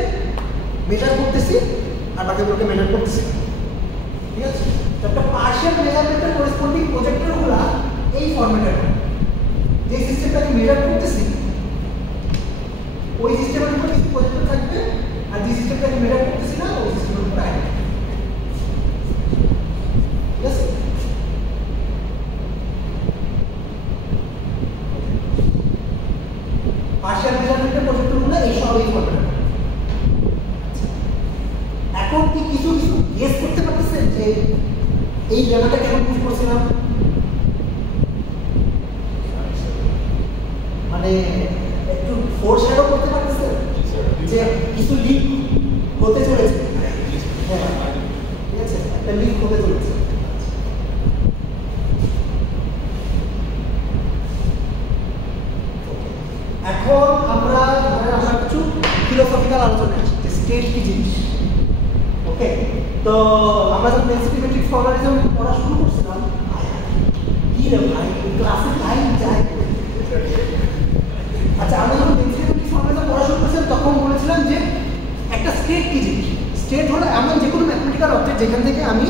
মেজার করতেছি আর বাকিগুলোকে মেজার করতেছি। ঠিক আছে? তো একটা পার্শিয়াল মেজারমেন্টের করেসপন্ডিং প্রজেক্টরগুলো এই ফরম্যাটের হয়। যে সিস্টেমটাকে মেজার করতেছি ওই সিস্টেমের উপর কিছু প্রজেক্টর থাকবে আর যে সিস্টেমটাকে মেজার করতেছি না ওই সিস্টেমের উপর আইডেন্টিটি। ঠিক আছে? পার্শিয়াল মেজারমেন্টের প্রজেক্টরগুলো এই সব এই ফরম্যাটে। এখন কি কিছু কিছু গেস করতে পারতেছেন যে এই লেমাটা কেন পুশ করছিলাম? মানে একটু ফোরশ্যাডো করতে পারতেছেন যে কিছু লিক হতে চলেছে। হ্যাঁ ঠিক আছে, একটা লিক হতে চলেছে। এখন আমরা কিছু ফিলোসফিক্যাল আলোচনা আসছি যে স্টেট কি জিনিস। ওকে, তো আমরা যখন ডেনসিটি ম্যাট্রিক্স ফর্মালিজম পড়া শুরু করছিলাম কি রে ভাই ক্লাসে টাইম যায়। আচ্ছা, আমরা যখন ডেনসিটি ম্যাট্রিক্স ফর্মালিজম পড়া শুরু করছিলাম তখন বলেছিলাম যে একটা স্টেট কি জিনিস। স্টেট হলো এমন যে কোনো ম্যাথমেটিক্যাল অবজেক্ট যেখান থেকে আমি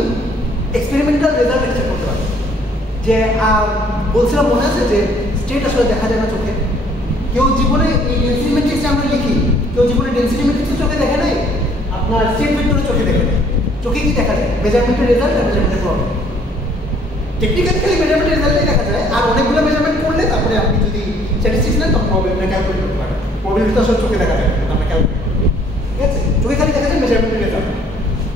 এক্সপেরিমেন্টাল রেজাল্ট এক্সপেক্ট করতে পারি। যে বলছিলাম মনে আছে যে স্টেট আসলে দেখা যায় না চোখে। কেউ জীবনে এই ডেনসিটি ম্যাট্রিক্স আমরা লিখি, কেউ জীবনে ডেনসিটি ম্যাট্রিক্স চোখে দেখে নাই, আপনার স্টেট ভেক্টরে চোখে দেখে নাই। চোখে কি দেখা যায়? মেজারমেন্টের রেজাল্ট আর মেজারমেন্টের প্রবলেম। টেকনিক্যালি মেজারমেন্টের রেজাল্টই দেখা যায়। আর অনেকগুলো মেজারমেন্ট করলে তারপরে আপনি যদি স্ট্যাটিস্টিক্স নেন তখন প্রবলেমটা ক্যালকুলেট করতে পারেন। প্রবলেমটা তো আসলে চোখে দেখা যায় না, আমরা ক্যালকুলেট করি। ঠিক আছে? চোখে খালি দেখা যায় মেজারমেন্টের রেজাল্ট।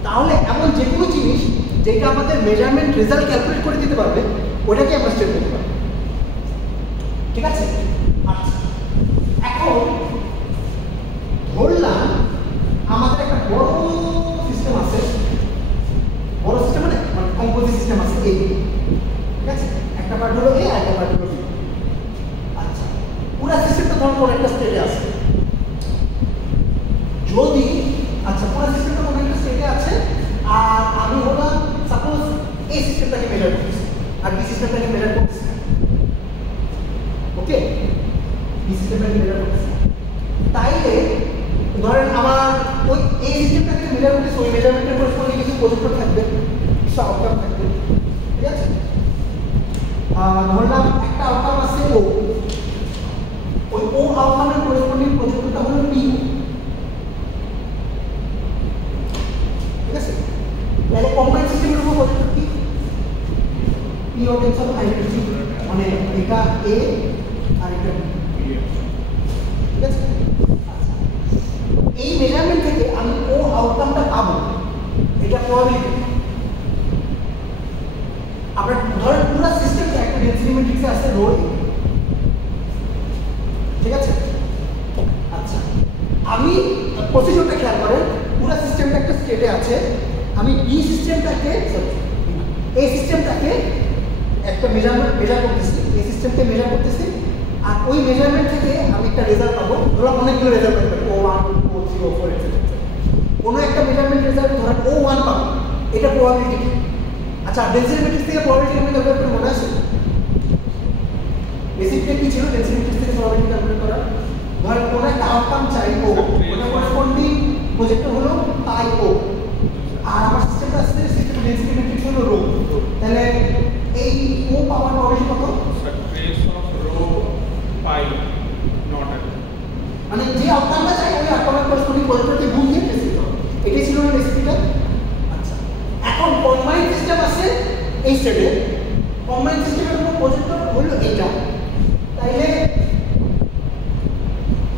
তাহলে এমন যে কোনো জিনিস যেটা আমাদের মেজারমেন্ট রেজাল্ট ক্যালকুলেট করে দিতে পারবে ওটাকে আমরা স্টেট করতে পারবো। ঠিক আছে? আচ্ছা, এখন ধরলাম আমাদের একটা বড় সিস্টেম আছে ধরুন কোনো একটা স্টেটে আছে, যদি আচ্ছা পুরো সিস্টেমটা কোনো একটা স্টেটে আছে আর আমি হলাম সাপোজ এই সিস্টেমটাকে মেজার করতেছি আর বি সিস্টেমটাকে মেজার করতেছি, ওকে বি সিস্টেমটাকে মেজার করতেছি, তাইলে ধরেন আমার ওই এই সিস্টেমটাকে মেজার করতেছি, ওই মেজারমেন্টের করেসপন্ডিং কিছু প্রজেক্টর থাকবে, কিছু আউটকাম থাকবে, ঠিক আছে? ধরলাম একটা আউটকাম আছে ও, ওই ও আউটকামের করেসপন্ডিং প্রজেক্টরটা হলো পি, ঠিক আছে? তাহলে কম্বাইন্ড সিস্টেমের উপর প্রজেক্টর কি P of x of identity, মানে এটা এ আর এটা বি, ঠিক আছে? এই মেজারমেন্ট থেকে আমি ও আউটকামটা পাবো, এটা প্রবাবিলিটি। আমরা ধরেন পুরো সিস্টেমটা একটা ডেনসিটি ম্যাট্রিক্সে আছে রো, ঠিক আছে? আচ্ছা আমি প্রসিডিউরটা খেয়াল করেন, পুরো সিস্টেমটা একটা স্টেটে আছে, আমি বি সিস্টেমটাকে এই সিস্টেমটাকে একটা মেজার করতেছি, এই সিস্টেমকে মেজার করতেছি, আর ওই মেজারমেন্ট থেকে আমি একটা রেজাল্ট পাবো, ধরলাম অনেকগুলো রেজাল্ট পাবো, O1, O3, O4 etc. কোনো একটা মেজারমেন্ট রেজাল্ট ধরেন O1 পাবো, এটা প্রবাবিলিটি। আচ্ছা ডেনসিটি ম্যাট্রিক্স থেকে প্রবাবিলিটি আমি ক্যালকুলেট করে মনে আছে? বেসিকটা কি ছিল ডেনসিটি ম্যাট্রিক্স থেকে প্রবাবিলিটি ক্যালকুলেট করা? ধরেন কোনো একটা আউটকাম চাই ও, ওটা করেসপন্ডিং প্রজেক্টর হলো পাই ও, আর আমার সিস্টেমটা আসছে সিস্টেমের ডেনসিটি ম্যাট্রিক্স হলো রো, তাহলে এই ও পাওয়ার প্রবাবিলিটি কত? trace of rho pi not at মানে যে আউটকামটা চাই ওই আউটকামের করেসপন্ডিং প্রজেক্টরকে গুণ দিয়ে ট্রেস দিতে হবে, এটাই ছিল না রেসিপিটা। আচ্ছা এখন কম্বাইন্ড সিস্টেম আছে এই স্টেটে, কম্বাইন্ড সিস্টেমের কোনো প্রজেক্টর হলো এটা, তাইলে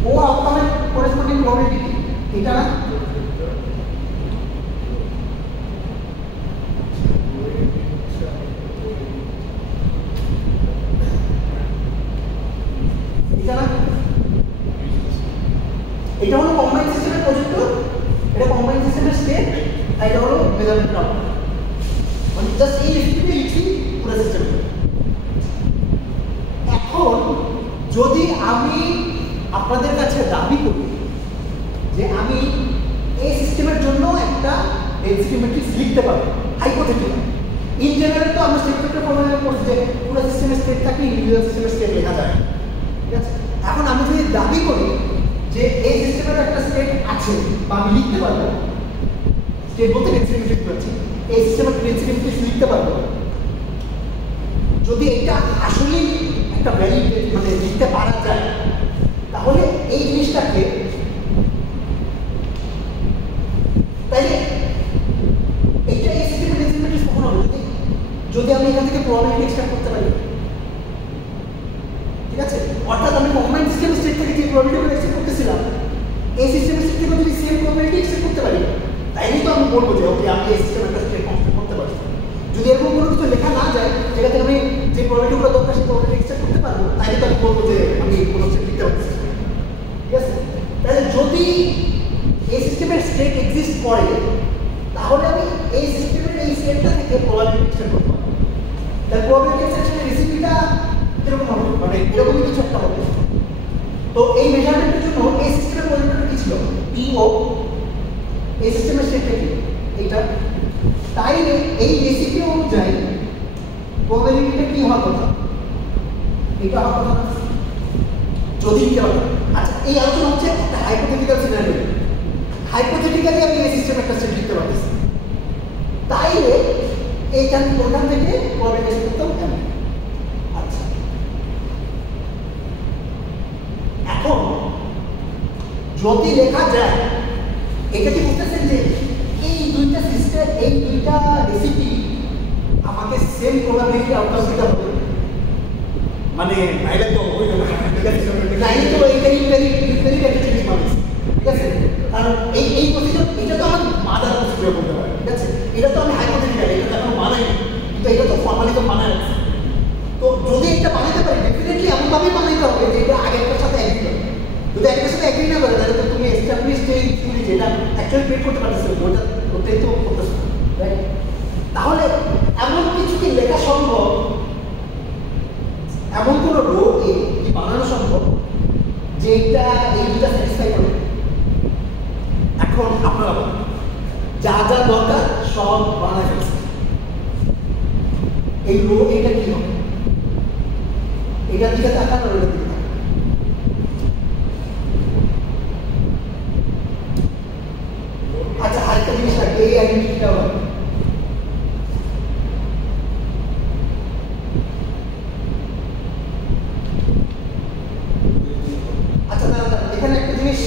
ও আউটকামের করেসপন্ডিং প্রবাবিলিটি কি এটা না? এটা না? এটা হলো কম্বাইন্ড সিস্টেমের প্রজেক্টর, এটা কম্বাইন্ড সিস্টেমের স্টেট, আর এটা হলো মেজারমেন্ট আউটকাম, মানে জাস্ট এই রেসিপিতে লিখছি পুরো সিস্টেমটা। এখন যদি আমি আপনাদের কাছে দাবি করি যে আমি এই সিস্টেমের জন্য একটা ডেনসিটি ম্যাট্রিক্স লিখতে পারবো, হাইপোথেটিক্যাল, ইন জেনারেল তো আমরা স্টেট ভেক্টর ফর্মুলা করছি যে পুরো সিস্টেমের স্টেট থাকে, ইন্ডিভিজুয়াল সিস্টেমের স্টেট লেখা যায়, ঠিক আছে? এখন আমি যদি দাবি করি যে এই সিস্টেমের একটা স্টেট আছে বা আমি লিখতে পারবো, স্টেট বলতে ডেনসিটি ম্যাট্রিক্স বলছি, এই সিস্টেমের ডেনসিটি ম্যাট্রিক্স লিখতে পারবো, যদি এটা আসলে একটা ভ্যালিড মানে লিখতে পারা যায়, তাহলে এই জিনিসটাকে তাইলে এইটা এই সিস্টেমের ডেনসিটি ম্যাট্রিক্স কখন হবে? যদি আমি এখান থেকে প্রবাবিলিটি এক্সট্রাক্ট করতে পারি, ঠিক আছে? অর্থাৎ আমি কম্বাইন্ড সিস্টেমের স্টেট থেকে যে প্রবাবিলিটিগুলো এক্সট্রাক্ট করতেছিলাম, এই সিস্টেমের স্টেট থেকে যদি সেম প্রবাবিলিটি এক্সট্রাক্ট করতে পারি, তাইলে তো আমি বলবো যে ওকে আমি এই সিস্টেমের একটা স্টেট কনস্ট্রাক্ট করতে পারছি। যদি এরকম কোনো কিছু লেখা না যায় যেটা থেকে আমি যে প্রবাবিলিটিগুলো দরকার সেই প্রবাবিলিটি এক্সট্রাক্ট করতে পারবো, তাইলে তো আমি বলবো যে আমি কোনো স্টেট লিখতে পারছি, ঠিক আছে? তাহলে যদি এই সিস্টেমের স্টেট এক্সিস্ট করে, তাহলে আমি এই সিস্টেমের এই স্টেটটা থেকে প্রবাবিলিটি এক্সট্রাক্ট করতে পারবো। তাহলে প্রবাবিলিটি এক্সট্রাকশনের রেসিপিটা এরকম হবে, মানে এরকমই কিছু একটা হবে। তো এই মেজারমেন্টের জন্য এই সিস্টেমের প্রজেক্টরটা কি ছিল? পিও, এই সিস্টেমের স্টেটটা কি? এইটা। তাইলে এই রেসিপি অনুযায়ী প্রবাবিলিটিটা কি হওয়ার কথা? এটা হওয়ার কথা যদি কি হবে। আচ্ছা এই আলোচনা হচ্ছে একটা হাইপোথেটিক্যাল সিনারিও, হাইপোথেটিক্যালি আমি এই সিস্টেম একটা স্টেট লিখতে পারতেছি, তাইলে এইখান ওখান থেকে প্রবাবিলিটি করতাম কেমন? আচ্ছা এখন যদি লেখা যায়, এটা কি বুঝতেছেন যে এই দুইটা সিস্টেম, এই দুইটা রেসিপি আমাকে সেম প্রবাবিলিটি আউটকাম দিতে হবে, মানে নাইলে তো হইল না, ঠিক আছে? নাইলে তো এইটাই ভেরি জিনিস মানুষ, ঠিক আছে? কারণ এই প্রসিডিউর এটা তো আমার মাদার প্রসিডিউর বলতে পারে, ঠিক আছে? এটা তো আমি হাইপোথেটিক্যাল, এটা তো এখন বানাই, কিন্তু এটা তো ফর্মালি তো বানায় রাখছি। তো যদি এটা বানাতে পারি, ডেফিনেটলি এমনভাবেই বানাইতে হবে যে এটা আগেরটার সাথে এগ্রি করে। যদি একটার সাথে এগ্রি না করে, তাহলে তো তুমি এস্টাবলিশড এই থিওরি যেটা অ্যাকচুয়ালি প্রেট করতে পারতেছো, ওটাই তো করতেছো, রাইট? তাহলে এমন কিছু কি লেখা সম্ভব, এমন কোনো রো কি বানানো সম্ভব যেটা এই দুটা স্যাটিসফাই করে। এখন আপনারা বলেন যা যা দরকার সব বানায় ফেলছে। এই রো এটা কি হবে? এটার দিকে তাকান আর ওটার দিকে তাকান। আচ্ছা আরেকটা জিনিস রাখবে, এই আইডেন্টিটিটা হবে আচ্ছা না এখানে একটা জিনিস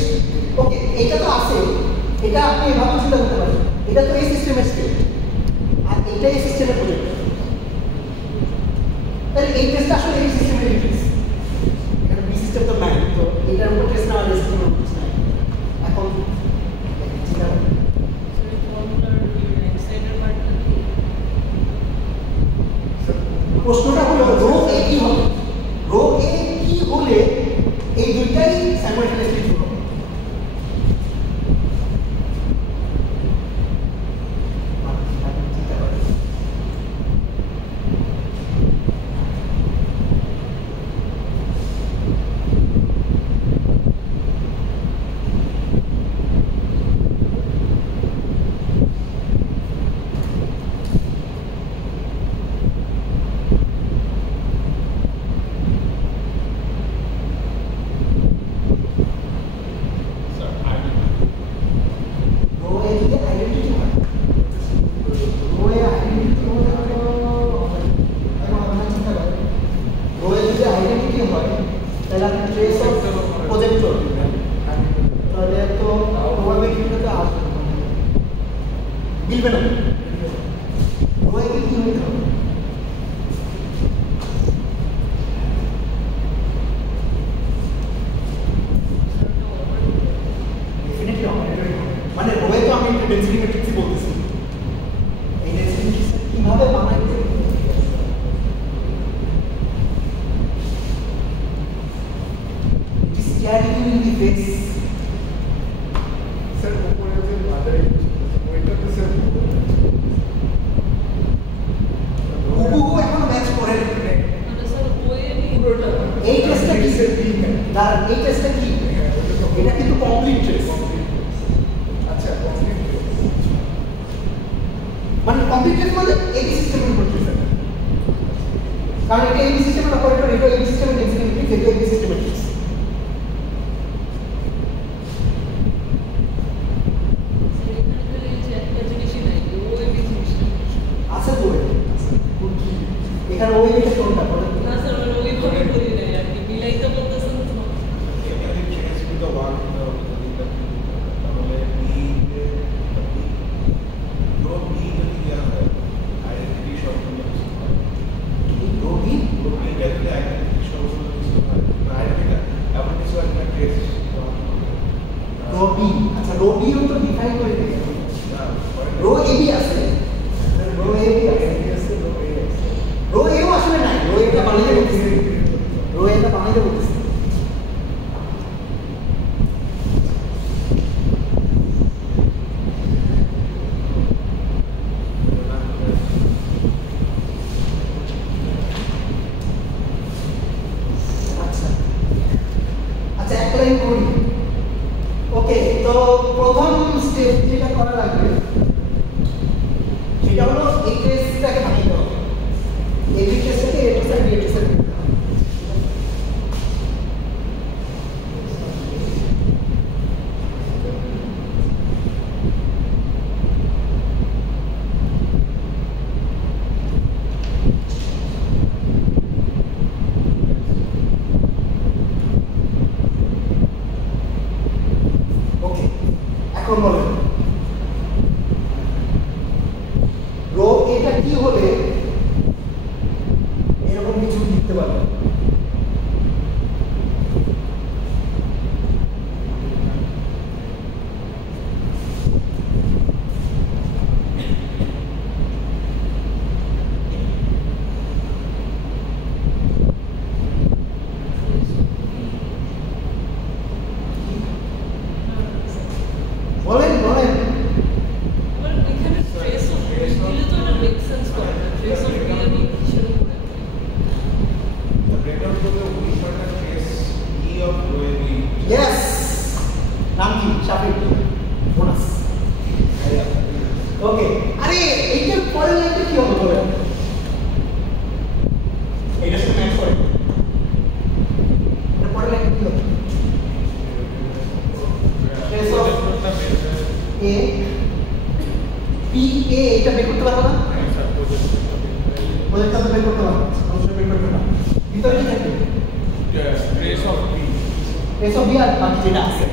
ওকে এটা তো আছে, এটা আপনি এভাবে চিন্তা করতে পারেন, এটা তো এই সিস্টেমের স্টেট আর এটা এই সিস্টেমের প্রজেক্ট। তাহলে এই টেস্টটা আসলে এই সিস্টেমের ইউটিলিটি, এখানে বি সিস্টেম তো নাই, তো এটার উপর টেস্ট না হলে সিস্টেমের উপর টেস্ট নাই। এখন চিন্তা করুন প্রশ্নটা হলো রো এ কি হবে? রো এ কি হলে এই দুইটাই সাইমালটেনিয়াসলি ট্রু হবে? বলেন trace of B trace of B আর বাকি যেটা আছে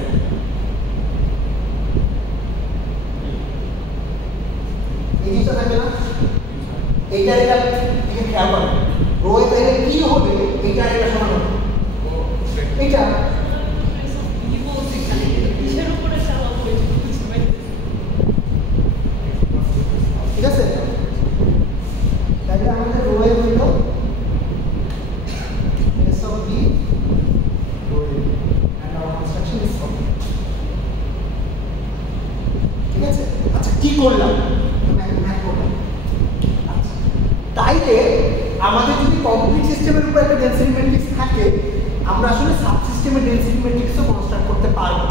এই জিনিসটা থাকবে না এইটা এটা এখানে খেয়াল করো রো এর বাইরে কি হবে এইটা এটা সমান হবে এইটা কিসের উপরে চালাবো এটা বুঝতে পারছি ঠিক আছে তাহলে আমাদের রো এর হলো s of b রো এ and our construction is complete ঠিক আছে আচ্ছা কি করলাম ম্যাথ করলাম আচ্ছা তাইলে আমাদের যদি কমপ্লিট সিস্টেমের উপর একটা ডেনসিটি ম্যাট্রিক্স থাকে আমরা আসলে সাব সিস্টেমের ডেনসিটি ম্যাট্রিক্সও কনস্ট্রাক্ট করতে পারবো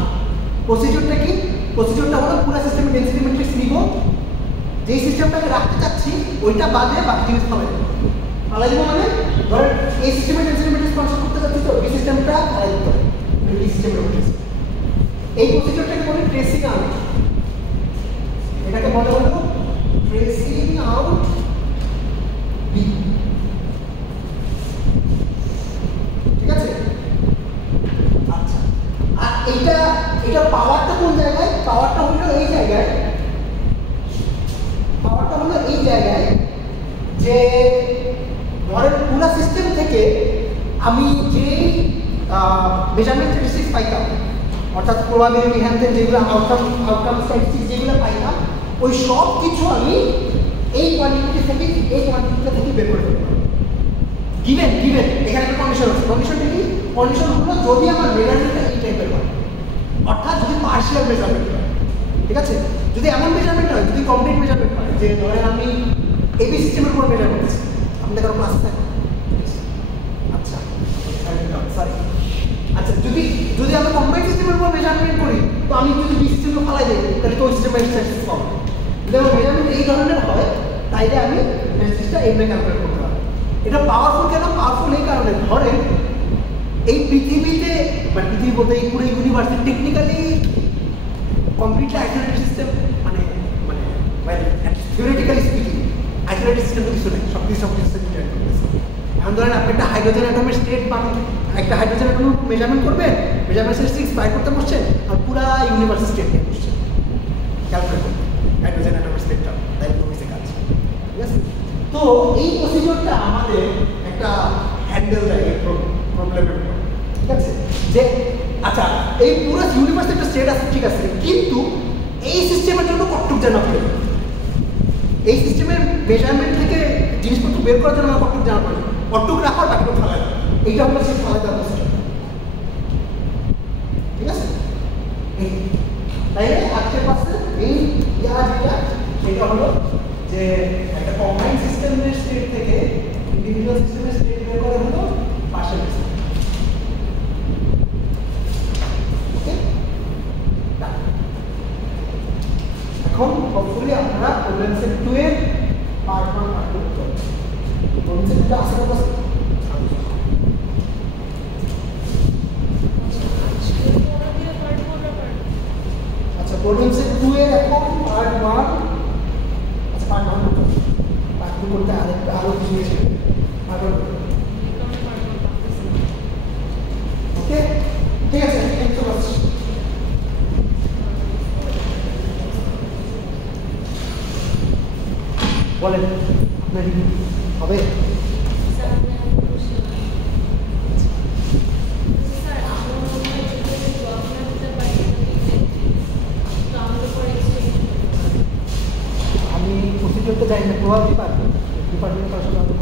প্রসিডিউরটা কি প্রসিডিউরটা হলো পুরো সিস্টেমের ডেনসিটি ম্যাট্রিক্স নিব যেই সিস্টেমটাকে রাখতে চাচ্ছি ওইটা বাদে বাকি জিনিস ফেলাই দেবো ফেলাই দেবো মানে ধরেন এই সিস্টেমের ডেনসিটি ম্যাট্রিক্স কনস্ট্রাক্ট করতে চাচ্ছি তো এই সিস্টেমটা ফেলাই দিতে হবে এই সিস্টেমের উপর এই প্রসিডিউরটাকে বলে ট্রেসিং আউট এটাকে বলা হলো ট্রেসিং আউট বি ঠিক আছে আচ্ছা আর এটা পাওয়ারটা কোন জায়গায় পাওয়ারটা হলো এই জায়গায় পাওয়ারটা হলো এই জায়গায় যে ধরেন পুরো সিস্টেম থেকে আমি যে মেজারমেন্ট স্ট্যাটিস্টিক্স পাইতাম অর্থাৎ প্রবাবিলিটি হ্যান্ডেল যেগুলো আউটকাম স্ট্যাটিস্টিক্স যেগুলো পাইতাম ওই সব কিছু আমি এই কোয়ান্টিটি থেকে এই কোয়ান্টিটিটা থেকে বের করে দেবো গিভেন এখানে একটা কন্ডিশন আছে কন্ডিশনটা কি কন্ডিশন হলো যদি আমার মেজারমেন্টটা এই টাইপের হয় অর্থাৎ যদি পার্শিয়াল মেজারমেন্ট হয় ঠিক আছে যদি এমন মেজারমেন্ট হয় যদি কমপ্লিট মেজারমেন্ট হয় যে ধরেন আমি এবি সিস্টেমের উপর মেজার করতেছি আপনাদের কারো ক্লাস থাকে আচ্ছা সরি আচ্ছা যদি আমি কম্বাইন্ড সিস্টেমের উপর মেজারমেন্ট করি তো আমি যদি বি সিস্টেমকে ফালাই দিই তাহলে তো ওই সিস্টেমের স্ট্যাটিস্টিক্স পাবো যদি আমার মেজারমেন্ট এই ধরনের হয় তাইলে আমি স্ট্যাটিস্টিক্সটা এমনি ক্যালকুলেট করতে পারবো এটা পাওয়ারফুল কেন পাওয়ারফুল এই কারণে ধরেন এই পৃথিবীতে মানে পৃথিবী বলতে এই পুরো ইউনিভার্সে টেকনিক্যালি কমপ্লিটলি আইসোলেটেড সিস্টেম মানে থিওরিটিক্যালি স্পিকিং আইসোলেটেড সিস্টেম কিছু নেই সব কিছু ডিপেন্ড করতেছে এখন ধরেন আপনি একটা হাইড্রোজেন অ্যাটমের স্টেট বানান একটা হাইড্রোজেন অ্যাটম মেজারমেন্ট করবেন মেজারমেন্ট স্ট্যাটিস্টিক্স বাইর করতে বসছেন আর পুরা ইউনিভার্স স্টেট নিয়ে বসছেন ক্যালকুলেট করতে হাইড্রোজেন অ্যাটমের স্টেটটা তাই প্রমিসে কাজ ঠিক আছে তো এই প্রসিডিউরটা আমাদের একটা হ্যান্ডেল দেয় এই প্রবলেমের উপর ঠিক আছে যে আচ্ছা এই পুরো ইউনিভার্সে একটা স্টেট আছে ঠিক আছে কিন্তু এই সিস্টেমের জন্য কতটুকু জানা প্রয়োজন এই সিস্টেমের মেজারমেন্ট থেকে জিনিসপত্র বের করার জন্য আমার কতটুকু জানা প্রয়োজন কতটুকু রাখার বাকিটুকু ফেলা যায় এইটা হলো সেই ফেলা দেওয়ার প্রসিডিউর ঠিক আছে তাইলে আজকের পাশে এই যেটা সেটা হলো যে একটা কম্বাইন্ড সিস্টেমের স্টেট থেকে ইন্ডিভিজুয়াল সিস্টেমের স্টেট বের করা হলো পার্শিয়াল সিস্টেম ওকে এখন হোপফুলি আপনারা প্রবলেম সেট 2 এর পার্ট 1 পার্ট 2 করতে হবে প্রবলেম সেট 2 আছে কত আচ্ছা প্রবলেম সেট 2 এর এখন পার্ট 1 আচ্ছা পার্ট 1 পার্ট 2 করতে আরো কিছু আছে পার্ট 1 ওকে ঠিক আছে থ্যাংক ইউ মাচ বলেন আপনার হবে আমি প্রসিডিউরটা জানি না প্রভাব ডিপার্টমেন্টের সাথে